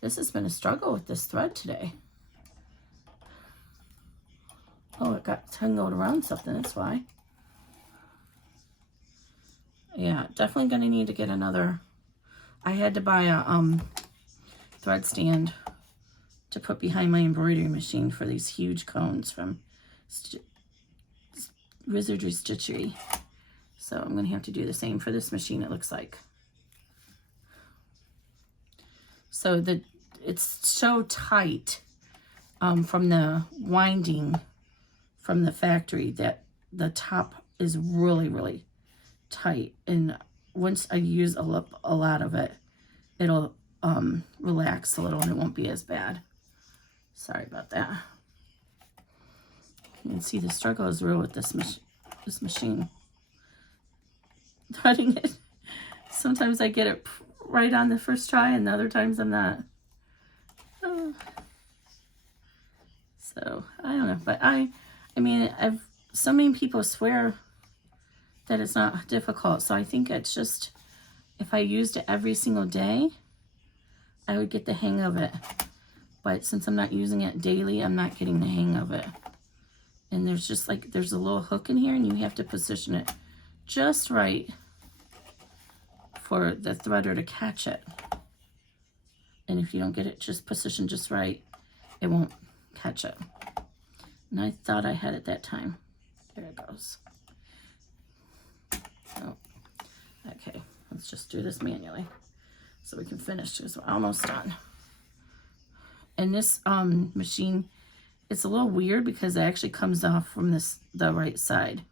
This has been a struggle with this thread today. Oh, it got tangled around something, that's why. Yeah, definitely going to need to get another. I had to buy a thread stand to put behind my embroidery machine for these huge cones from Wizardry Stitchery. So I'm going to have to do the same for this machine, it looks like. So it's so tight from the winding from the factory that the top is really, really tight. And once I use a lot of it, it'll relax a little and it won't be as bad. Sorry about that. You can see the struggle is real with this machine. Threading it. Sometimes I get it right on the first try, and other times I'm not. So I don't know, but I mean, so many people swear that it's not difficult. So I think it's just, if I used it every single day, I would get the hang of it. But since I'm not using it daily, I'm not getting the hang of it. And there's just like, there's a little hook in here, and you have to position it just right for the threader to catch it. And if you don't get it just positioned just right, it won't catch it. And I thought I had it that time. There it goes. Oh, okay, let's just do this manually so we can finish, because we're almost done. And this machine, it's a little weird because it actually comes off from the right side.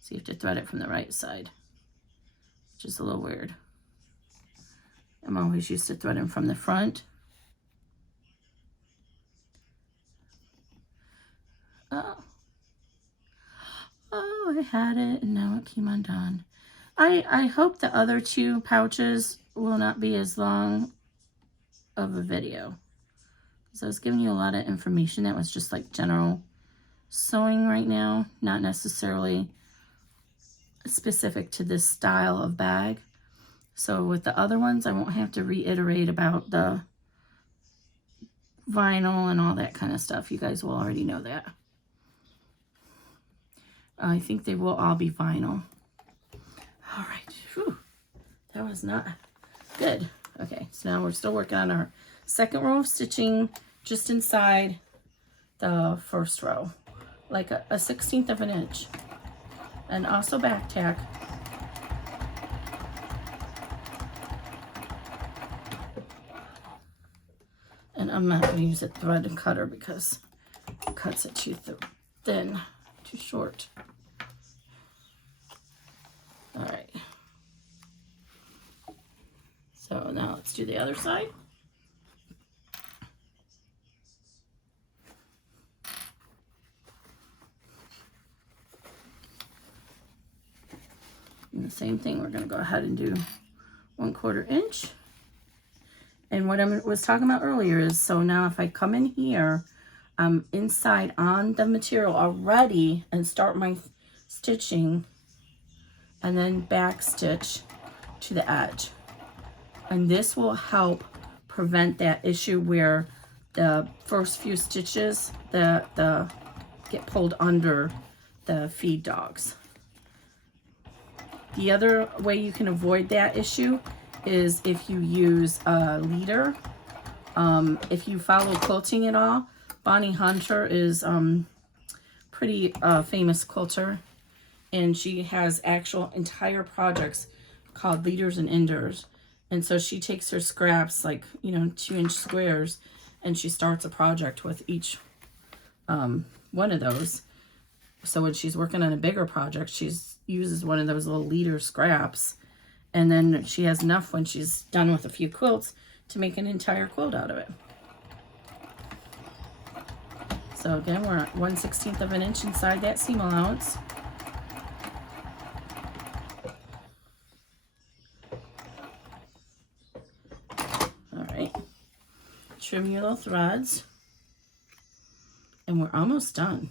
So you have to thread it from the right side, which is a little weird. I'm always used to threading from the front. Oh, I had it, and now it came undone. I hope the other two pouches will not be as long of a video. So I was giving you a lot of information that was just like general sewing right now, not necessarily specific to this style of bag. So with the other ones, I won't have to reiterate about the vinyl and all that kind of stuff. You guys will already know that. I think they will all be vinyl. All right. Whew. That was not good. Okay, so now we're still working on our second row of stitching just inside the first row, like a 1/16 of an inch. And also back tack. And I'm not going to use a thread cutter because it cuts it too thin, too short. All right. So now let's do the other side. And the same thing, we're going to go ahead and do 1/4 inch. And what I was talking about earlier is, so now if I come in here, I'm inside on the material already and start my stitching, and then back stitch to the edge. And this will help prevent that issue where the first few stitches the get pulled under the feed dogs. The other way you can avoid that issue is if you use a leader. If you follow quilting at all, Bonnie Hunter is pretty famous quilter, and she has actual entire projects called leaders and enders. And so she takes her scraps, like, 2-inch squares, and she starts a project with each one of those. So when she's working on a bigger project, she uses one of those little leader scraps, and then she has enough when she's done with a few quilts to make an entire quilt out of it. So again, we're at 1/16 of an inch inside that seam allowance. All right, trim your little threads, and we're almost done.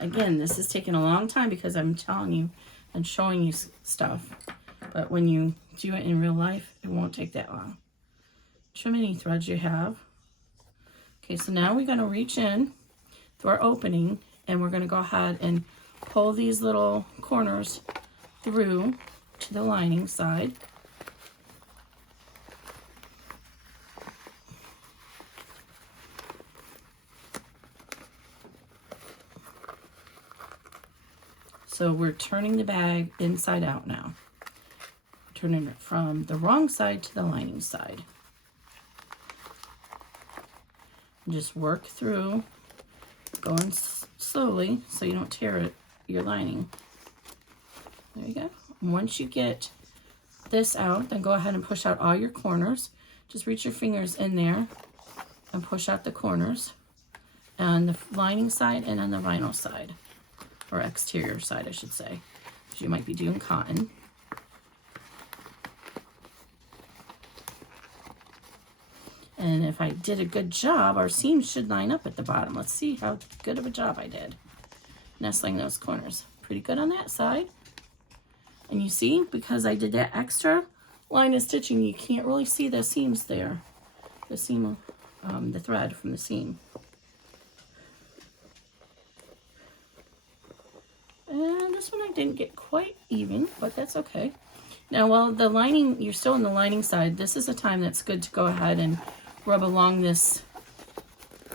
Again, this is taking a long time because I'm telling you and showing you stuff. But when you do it in real life, it won't take that long. Trim any threads you have. Okay, so now we're going to reach in through our opening, and we're going to go ahead and pull these little corners through to the lining side. So we're turning the bag inside out now. Turning it from the wrong side to the lining side. And just work through, going slowly so you don't tear your lining. There you go. And once you get this out, then go ahead and push out all your corners. Just reach your fingers in there and push out the corners on the lining side and on the vinyl side, or exterior side, I should say, because you might be doing cotton. And if I did a good job, our seams should line up at the bottom. Let's see how good of a job I did nestling those corners. Pretty good on that side. And you see, because I did that extra line of stitching, you can't really see the seams there. The seam, the thread from the seam. And this one I didn't get quite even, but that's okay. Now, while the lining, you're still on the lining side, this is a time that's good to go ahead and rub along this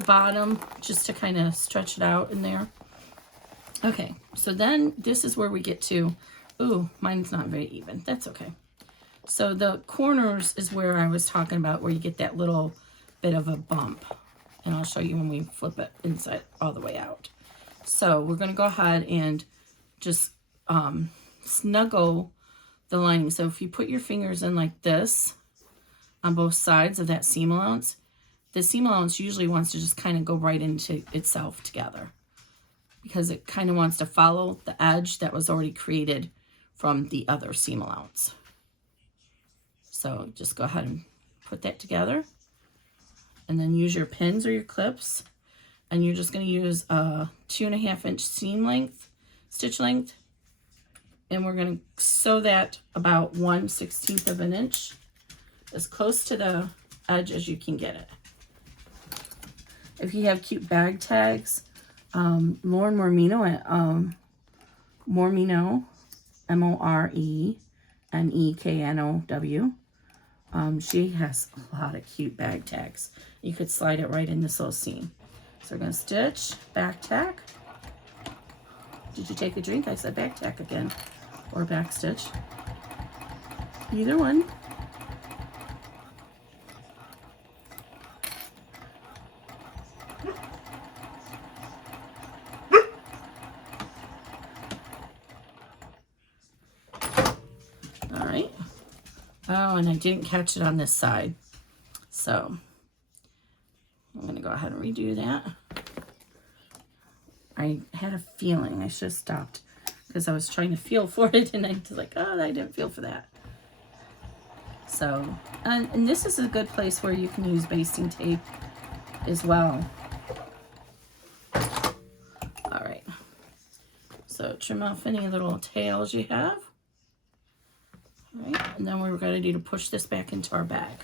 bottom just to kind of stretch it out in there. Okay, so then this is where we get to, ooh, mine's not very even. That's okay. So the corners is where I was talking about, where you get that little bit of a bump. And I'll show you when we flip it inside all the way out. So we're going to go ahead and just snuggle the lining. So if you put your fingers in like this on both sides of that seam allowance, the seam allowance usually wants to just kind of go right into itself together, because it kind of wants to follow the edge that was already created from the other seam allowance. So just go ahead and put that together, and then use your pins or your clips, and you're just going to use a 2.5 inch seam length, stitch length, and we're going to sew that about 1/16 of an inch, as close to the edge as you can get it. If you have cute bag tags, Lauren Mormino at Mormino, MORENEKNOW, she has a lot of cute bag tags. You could slide it right in this little seam. So we're going to stitch, back tack. Did you take a drink? I said back tack again, or back stitch. Either one. All right. Oh, and I didn't catch it on this side. So I'm going to go ahead and redo that. I had a feeling I should have stopped because I was trying to feel for it, and I was like, oh, I didn't feel for that. So, and this is a good place where you can use basting tape as well. All right. So trim off any little tails you have. All right, and then we're going to do to push this back into our bag.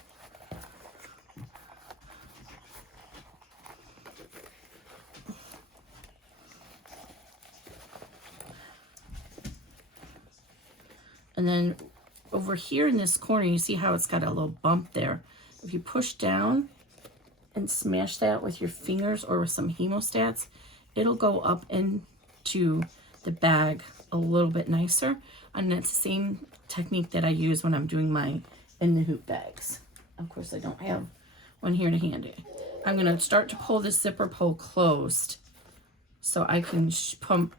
And then over here in this corner, you see how it's got a little bump there. If you push down and smash that with your fingers or with some hemostats, it'll go up into the bag a little bit nicer. And that's the same technique that I use when I'm doing my in the hoop bags. Of course, I don't have one here to hand it. I'm going to start to pull this zipper pull closed so I can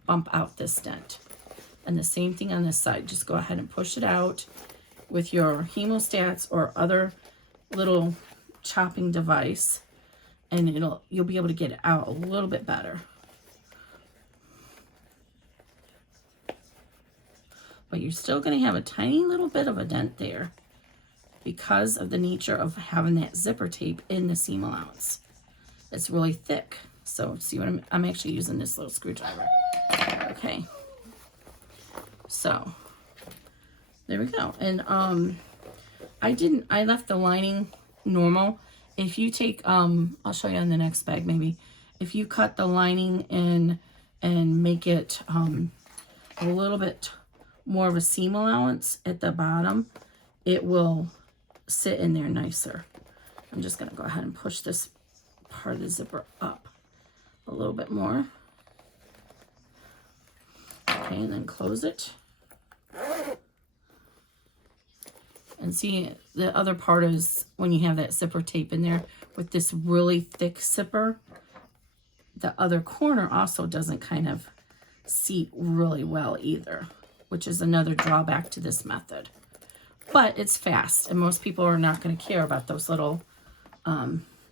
bump out this dent. And the same thing on this side. Just go ahead and push it out with your hemostats or other little chopping device, and you'll be able to get it out a little bit better. But you're still going to have a tiny little bit of a dent there because of the nature of having that zipper tape in the seam allowance. It's really thick. So see what I'm actually using this little screwdriver. Okay. So there we go. And I left the lining normal. If you take I'll show you on the next bag maybe. If you cut the lining in and make it a little bit more of a seam allowance at the bottom, it will sit in there nicer. I'm just going to go ahead and push this part of the zipper up a little bit more. Okay, and then close it. And see, the other part is when you have that zipper tape in there with this really thick zipper, the other corner also doesn't kind of seat really well either, which is another drawback to this method. But it's fast, and most people are not going to care about those little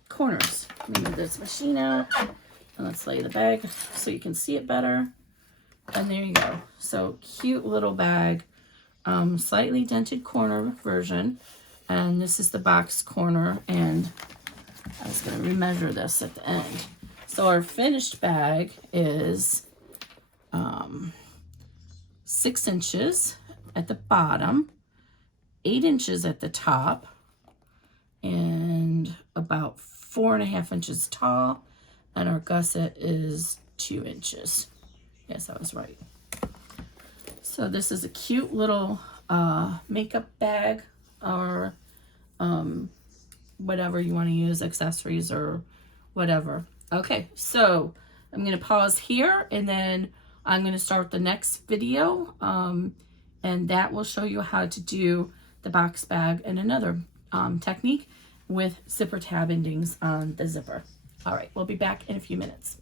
corners. Let me move this machine out, and let's lay the bag so you can see it better. And there you go. So cute little bag, slightly dented corner version, and this is the box corner, and was going to remeasure this at the end. So our finished bag is 6 inches at the bottom, 8 inches at the top, and about 4.5 inches tall, and our gusset is 2 inches. Yes, I was right. So this is a cute little makeup bag, or whatever you want to use, accessories or whatever. Okay, so I'm going to pause here, and then I'm going to start the next video, and that will show you how to do the box bag and another technique with zipper tab endings on the zipper. All right, we'll be back in a few minutes.